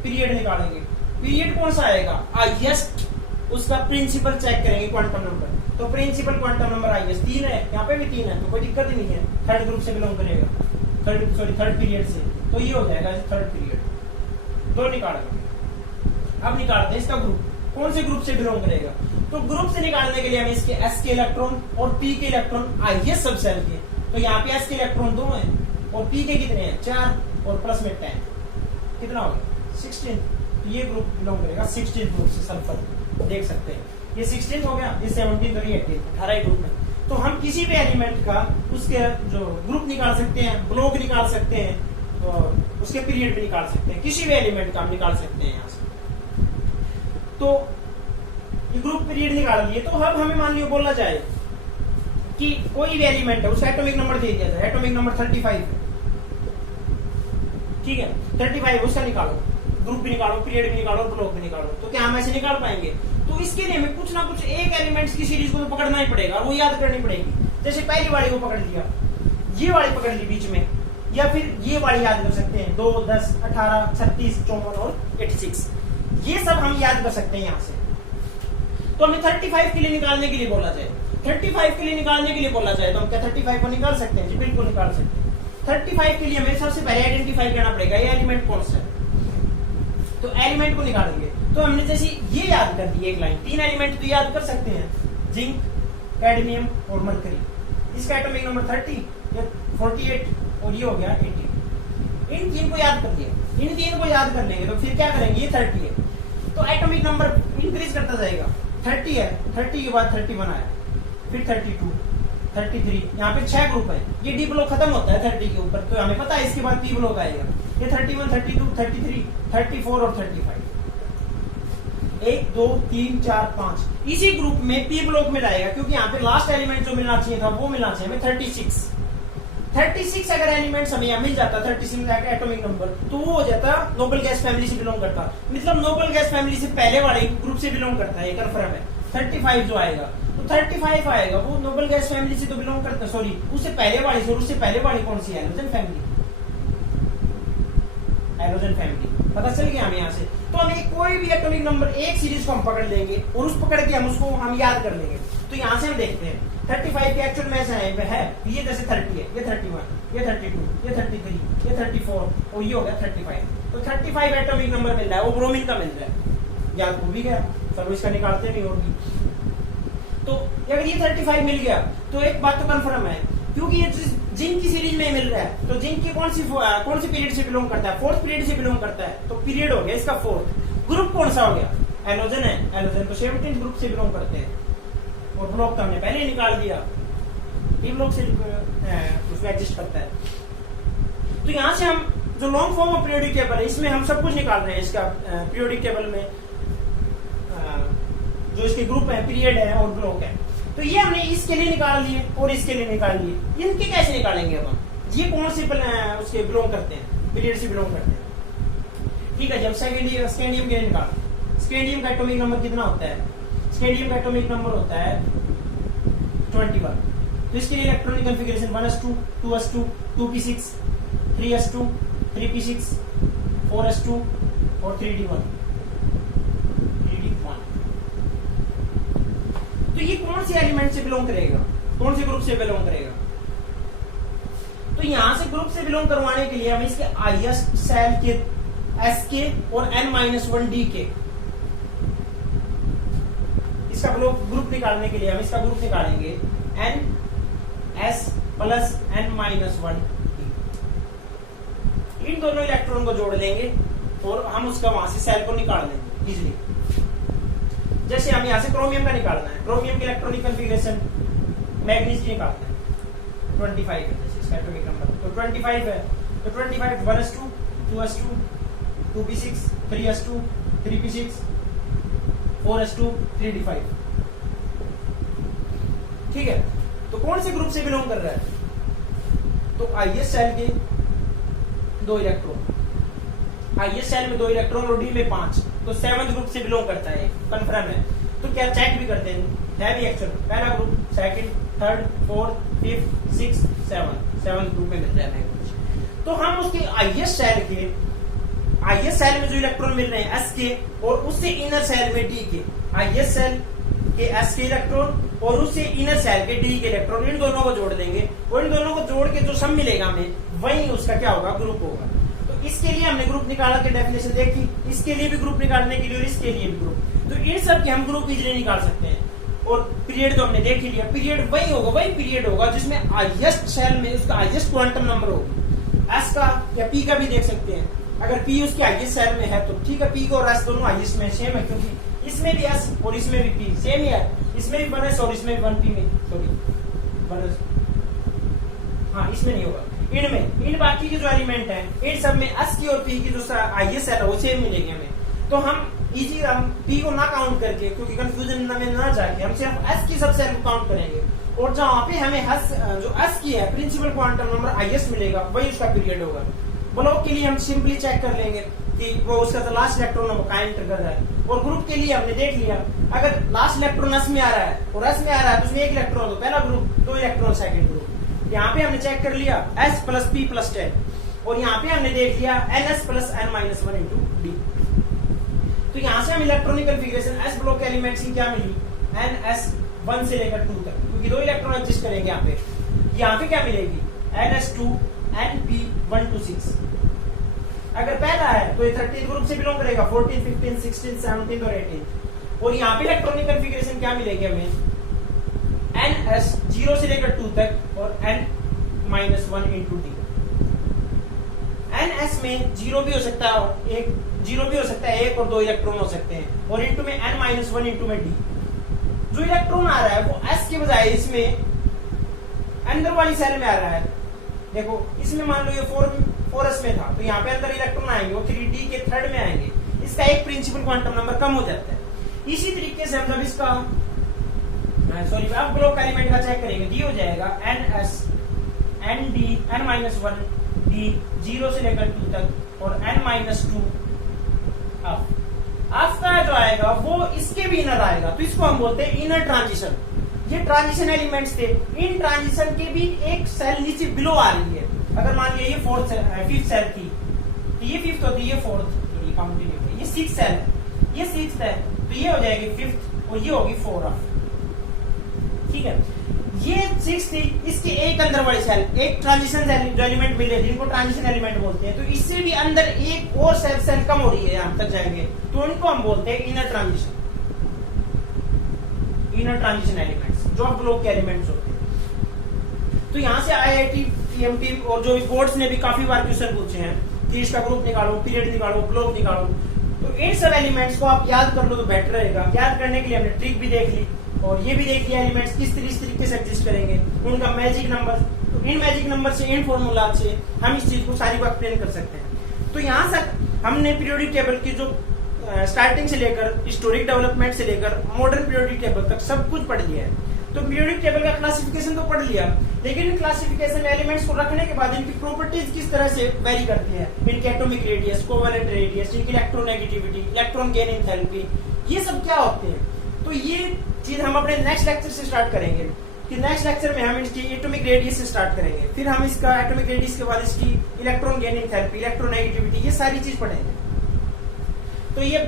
पीरियड निकालेंगे, पीरियड कौन सा आएगा? हाईएस्ट उसका प्रिंसिपल चेक करेंगे क्वांटम नंबर। तो प्रिंसिपल क्वांटम नंबर हाईएस्ट 3 है, यहाँ पे भी 3 है, तो कोई दिक्कत ही नहीं है। थर्ड ग्रुप से बिलोंग करेगा, थर्ड पीरियड से, तो ये हो जाएगा थर्ड पीरियड। 2 निकालेंगे। अब निकालते हैं इसका ग्रुप, कौन से ग्रुप से बिलोंग करेगा? तो ग्रुप से निकालने के लिए हमें इसके एस के इलेक्ट्रॉन और पी के इलेक्ट्रॉन हाईएस्ट सब सेल के, तो यहाँ पे एस के इलेक्ट्रॉन 2 हैं और पी के कितने हैं? 4 और प्लस में 10, कितना हो गया? 16। तो ये ग्रुप बिलोंग करेगा 16 ग्रुप से। सल्फर देख सकते हैं, ये 16 हो गया, ये 17 और ये 18, 18 ग्रुप है। तो हम किसी भी एलिमेंट का उसके जो ग्रुप निकाल सकते हैं, ब्लॉक निकाल सकते हैं, और उसके पीरियड भी निकाल सकते हैं। किसी भी एलिमेंट का हम निकाल सकते हैं यहाँ से। तो ये ग्रुप पीरियड निकाल लिए। तो अब हमें मान लियो बोलना चाहे कि कोई भी एलिमेंट है उसका एटॉमिक नंबर दे दिया था, एटॉमिक नंबर 35 है, ठीक है 35 उसका निकालो, ग्रुप भी निकालो, पीरियड भी निकालो, ब्लॉक भी निकालो। तो क्या हम ऐसे निकाल पाएंगे? तो इसके लिए हमें कुछ ना कुछ एक एलिमेंट्स की सीरीज को तो पकड़ना ही पड़ेगा, वो याद करनी पड़ेगी। जैसे पहली वाली को पकड़ लिया, ये वाली पकड़ ली बीच में, या फिर ये वाली याद कर सकते हैं 2, 10, 18, 36, 54 और 86, ये सब हम याद कर सकते हैं यहाँ से। तो हमें 35 के लिए निकालने के लिए बोला जाए, 35 के लिए निकालने के लिए बोला जाए तो हम क्या 35 को निकाल सकते हैं? जी बिल्कुल निकाल सकते हैं। 35 के लिए हमें सबसे पहले आइडेंटिफाई करना पड़ेगा ये एलिमेंट कौन सा है, तो एलिमेंट को निकालेंगे। तो हमने जैसे ये याद कर दी एक लाइन, 3 एलिमेंट तो याद कर सकते हैं, जिंक, कैडमियम और मरकरी। इसका एटॉमिक नंबर 30, ये 48 और ये हो गया 80। इन 3 को याद कर लिया, इन 3 को याद कर लेंगे तो फिर क्या करेंगे, ये 30 है तो एटॉमिक नंबर इंक्रीज करता जाएगा। 30 है, 30 के बाद 31 आया, फिर 32, 33, यहाँ पे 6 ग्रुप है। ये डी ब्लॉक खत्म होता है 30 के ऊपर, तो हमें पता है इसके बाद पी ब्लॉक आएगा। ये 31, 32, 33, 34 और 35, 1, 2, 3, 4, 5 इसी ग्रुप में पी ब्लॉक में जाएगा, क्योंकि यहाँ पे लास्ट एलिमेंट जो मिलना चाहिए था वो मिलना चाहिए हमें 36 अगर एलिमेंट्स हमें यहाँ मिल जाता 36 एटॉमिक नंबर, तो वो हो जाता नोबल गैस फैमिली से बिलोंग करता, मतलब नोबल गैस फैमिली से पहले वाले ग्रुप से बिलोंग करता है, कन्फर्म है। 35 जो आएगा तो 35 आएगा वो नोबल गैस फैमिली से तो बिलोंग करता है, सॉरी उससे पहले वाली, उससे पहले वाली कौन सी है? हैलोजन फैमिली, हैलोजन फैमिली पता चल गया हमें यहाँ से। तो हमें कोई भी एटॉमिक नंबर एक सीरीज को हम पकड़ लेंगे और उस पकड़ के हम उसको हम याद कर लेंगे। तो यहाँ से हम देखते हैं 35 के एक्चुअल में ऐसा है ये जैसे 30 है, ये 31, ये 32, ये 33, ये 34 और ये हो गया 35। तो 35 एटॉमिक नंबर मिल रहा है, वो ब्रोमीन का मिल रहा है, याद हो भी गया, चलो इसका निकालते नहीं होगी। तो अगर ये 35 मिल गया तो एक बात तो कंफर्म है, क्योंकि ये जिंक की सीरीज में मिल रहा है, तो जिंक की कौन सी पीरियड से बिलोंग करता है? 4th पीरियड से बिलोंग करता है, तो पीरियड हो गया इसका 4th। ग्रुप कौन सा हो गया? हैलोजन है, हैलोजन तो 17th ग्रुप से बिलोंग करते हैं, और ब्लॉक तो हमने पहले ही निकाल दिया, डी ब्लॉक से उसमें एडजस्ट करता है। तो यहाँ से हम जो long form of periodic table है इसमें हम सब कुछ निकाल रहे हैं। इसका पीरियोडिक टेबल में जो इसके ग्रुप है, पीरियड है और ब्लॉक है, तो ये हमने इसके लिए निकाल लिए और इसके लिए निकाल लिए। इनके कैसे निकालेंगे अब हम? ये कौन से उसके बिलोंग करते हैं? पीरियड से बिलोंग करते हैं, ठीक है। जब स्कैंडियम के लिए निकाल, स्कैंडियम का एटॉमिक नंबर कितना होता है? स्कैंडियम का एटॉमिक नंबर होता है 21। तो इसके लिए electronic configuration 1s2, 2s2, 2p6, 3s2, 3p6, 4s2 और 3d1। तो ये कौन से एलिमेंट से बिलोंग करेगा, कौन से ग्रुप से बिलोंग करेगा? तो यहां से ग्रुप से बिलोंग करवाने के लिए हमें इसके आईएस सेल के एसके और n-1d के इसका ग्रुप निकालने के लिए हम इसका ग्रुप निकालेंगे NS प्लस n-1d। इन दोनों इलेक्ट्रॉन को जोड़ लेंगे और हम उसका वहां से सेल को निकाल लेंगे इजिली। जैसे हम यहाँ से क्रोमियम का निकालना है, क्रोमियम की इलेक्ट्रॉनिक कॉन्फ़िगरेशन मैग्नीज की निकालना है 25 है, जैसे इसका एटॉमिक नंबर तो 25 है, तो 25 1s2, 2s2, 2p6, 3s2, 3p6, 4s2, 3d5, ठीक है। तो कौन से ग्रुप से बिलोंग कर रहा है? तो आईएस सेल के 2 इलेक्ट्रॉन, आईएस सेल में 2 इलेक्ट्रॉन और डी में 5, तो 7th ग्रुप से बिलोंग करता है, कंफर्म है। तो क्या चेक भी करते हैं, है भी एक्चुअल पहला group, second, third, fourth, fifth, 6, 7th group में मिल रहा है कुछ। तो हम उसके आईएस सेल में जो इलेक्ट्रॉन मिल रहे हैं एस के और उससे इनर सेल में डी के, आईएस सेल के एस के इलेक्ट्रॉन और उससे इनर सेल के डी के इलेक्ट्रॉन, इन दोनों को जोड़ देंगे और इन दोनों को जोड़ के जो सम मिलेगा हमें वही उसका क्या होगा, ग्रुप होगा। इसके लिए हमने ग्रुप निकाला के डेफिनेशन देखी, इसके लिए भी ग्रुप निकालने के लिए और इसके लिए भी ग्रुप, तो इन सब के हम ग्रुप इजीली निकाल सकते हैं। और पीरियड तो हमने देख ही लिया, पीरियड वही होगा, वही पीरियड होगा जिसमें हाईएस्ट सेल में उसका हाईएस्ट क्वांटम नंबर होगा, एस का या पी का भी देख सकते हैं। अगर पी उसके हाईएस्ट सेल में है तो ठीक है, पी को और एस दोनों हाईएस्ट में सेम है, क्योंकि इसमें भी एस और इसमें भी पी सेम ही है, इसमें भी 1s और इसमें भी 1p में, सॉरी 1s, हाँ इसमें नहीं होगा, इन बाकी के जो एलिमेंट हैं इन सब में एस की और पी की जो आईएस है वो सेम मिलेंगे हमें। तो हम इजी हम पी को ना काउंट करके, क्योंकि कंफ्यूजन में ना जाके हम सिर्फ एस की सब सेल को काउंट करेंगे, और जहाँ पे हमें जो एस की है प्रिंसिपल क्वांटम नंबर हाईएस्ट मिलेगा वही उसका पीरियड होगा। ब्लॉक के लिए हम सिंपली चेक कर लेंगे कि वो उसका तो लास्ट इलेक्ट्रॉन नंबर कहाँ एंटर कर रहा है, और ग्रुप के लिए हमने देख लिया अगर लास्ट इलेक्ट्रॉन एस में आ रहा है और एस में आ रहा है तो उसमें एक इलेक्ट्रॉन तो पहला ग्रुप, 2 इलेक्ट्रॉन सेकंड ग्रुप। यहाँ पे हमने चेक कर लिया एस प्लस पी प्लस 10, और यहाँ पे हमने देख लिया n s plus n minus 1 into d. तो यहाँ से हम electronic configuration s block elements की क्या मिली, एन एस 1 से लेकर 2 तक, क्योंकि 2 इलेक्ट्रॉन एग्जिस्ट करेंगे यहाँ पे क्या मिलेगी, n s 2 n p 1 to 6। अगर पहला है तो ये 13 ग्रुप से बिलोंग करेगा, 14 15 16 17 और 18। और यहाँ पे इलेक्ट्रॉनिक कन्फिगरेशन क्या मिलेगी हमें, एन एस 0 से लेकर 2 तक और n minus 1 into d. N s में 0 भी हो सकता है और एक 0 भी हो सकता है, 1 और 2 इलेक्ट्रॉन हो सकते हैं, और इंटू में एन माइनस 1 इंटू में डी। जो इलेक्ट्रॉन आ रहा है वो एस के बजाय इसमें अंदर वाली सेल में आ रहा है। देखो इसमें मान लो ये 4s में था, तो यहाँ पे अंदर इलेक्ट्रॉन आएंगे वो 3d के थर्ड में आएंगे, इसका एक प्रिंसिपल क्वांटम नंबर कम हो जाता है। इसी तरीके से हम जब इसका अब ब्लॉक एलिमेंट का चेक करेंगे, डी हो जाएगा n s n d n minus 1 d 0 से लेकर 2 तक और एन माइनस 2 अफ का जो आएगा वो इसके भी इनर आएगा, तो इसको हम बोलते हैं इनर ट्रांजिशन। ये ट्रांजिशन एलिमेंट्स थे, इन ट्रांजिशन के भी एक सेल नीचे बिलो आ रही है। अगर मान लिया ये 5th सेल थी, तो ये 5th होती है, ये 4th, ये काउंटिंग है, ये 6th सेल है, ये 6th है, तो ये हो जाएगी 5th और ये होगी 4th। ठीक है, ये 6th थी, इसके एक अंदर वाली सेल, एक ट्रांजिशन एलिमेंट मिले जिनको ट्रांजिशन एलिमेंट बोलते हैं, तो इससे भी अंदर एक और सेल कम हो रही है, यहां तक जाएंगे तो उनको हम बोलते हैं इनर ट्रांजिशन एलिमेंट्स, जो ब्लॉक के एलिमेंट्स होते हैं। तो यहाँ से आईआईटी टीएमटी और जो बोर्ड्स ने भी काफी बार क्वेश्चन पूछे हैं कि इसका ग्रुप निकालो, पीरियड निकालो, ब्लॉक निकालो, तो इन सब एलिमेंट्स को आप याद कर लो तो बेटर रहेगा। याद करने के लिए हमने ट्रिक भी देख ली और ये भी देख लिया एलिमेंट्स किस तरीके से एग्जिस्ट करेंगे, उनका मैजिक नंबर, तो इन मैजिक नंबर से, इन फॉर्मूला से हम इस चीज को सारी को एक्सप्लेन कर सकते हैं। तो यहाँ तक हमने पीरियोडिक टेबल की जो स्टार्टिंग से लेकर हिस्टोरिक डेवलपमेंट से लेकर मॉडर्न पीरियोडिक टेबल तक सब कुछ पढ़ लिया है। तो पीरियोडिक टेबल का क्लासिफिकेशन तो पढ़ लिया, लेकिन इन क्लासिफिकेशन में एलिमेंट्स को रखने के बाद इनकी प्रॉपर्टीज किस तरह से वेरी करती है, इनके एटॉमिक रेडियस, कोवेलेंट रेडियस, इनकी इलेक्ट्रोनेगेटिविटी, इलेक्ट्रॉन गेन एंथैल्पी, ये सब क्या होते हैं। तो ये चीज हम अपने नेक्स्ट लेक्चर से स्टार्ट करेंगे कि नेक्स्ट लेक्चर में हम इसकी एटॉमिक रेडियस से स्टार्ट करेंगे, फिर हम इसका एटॉमिक रेडियस के बाद इसकी इलेक्ट्रॉन गेन एंथैल्पी, इलेक्ट्रोनेगेटिविटी, ये सारी चीज पढ़ेंगे। तो ये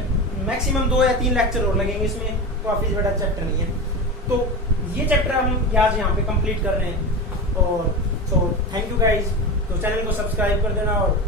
मैक्सिमम 2 या 3 लेक्चर और लगेंगे, इसमें काफी बड़ा चैप्टर नहीं है। तो ये चैप्टर हम आज यहाँ पे कंप्लीट कर रहे हैं, और तो थैंक यू गाइज। तो चैनल को सब्सक्राइब कर देना और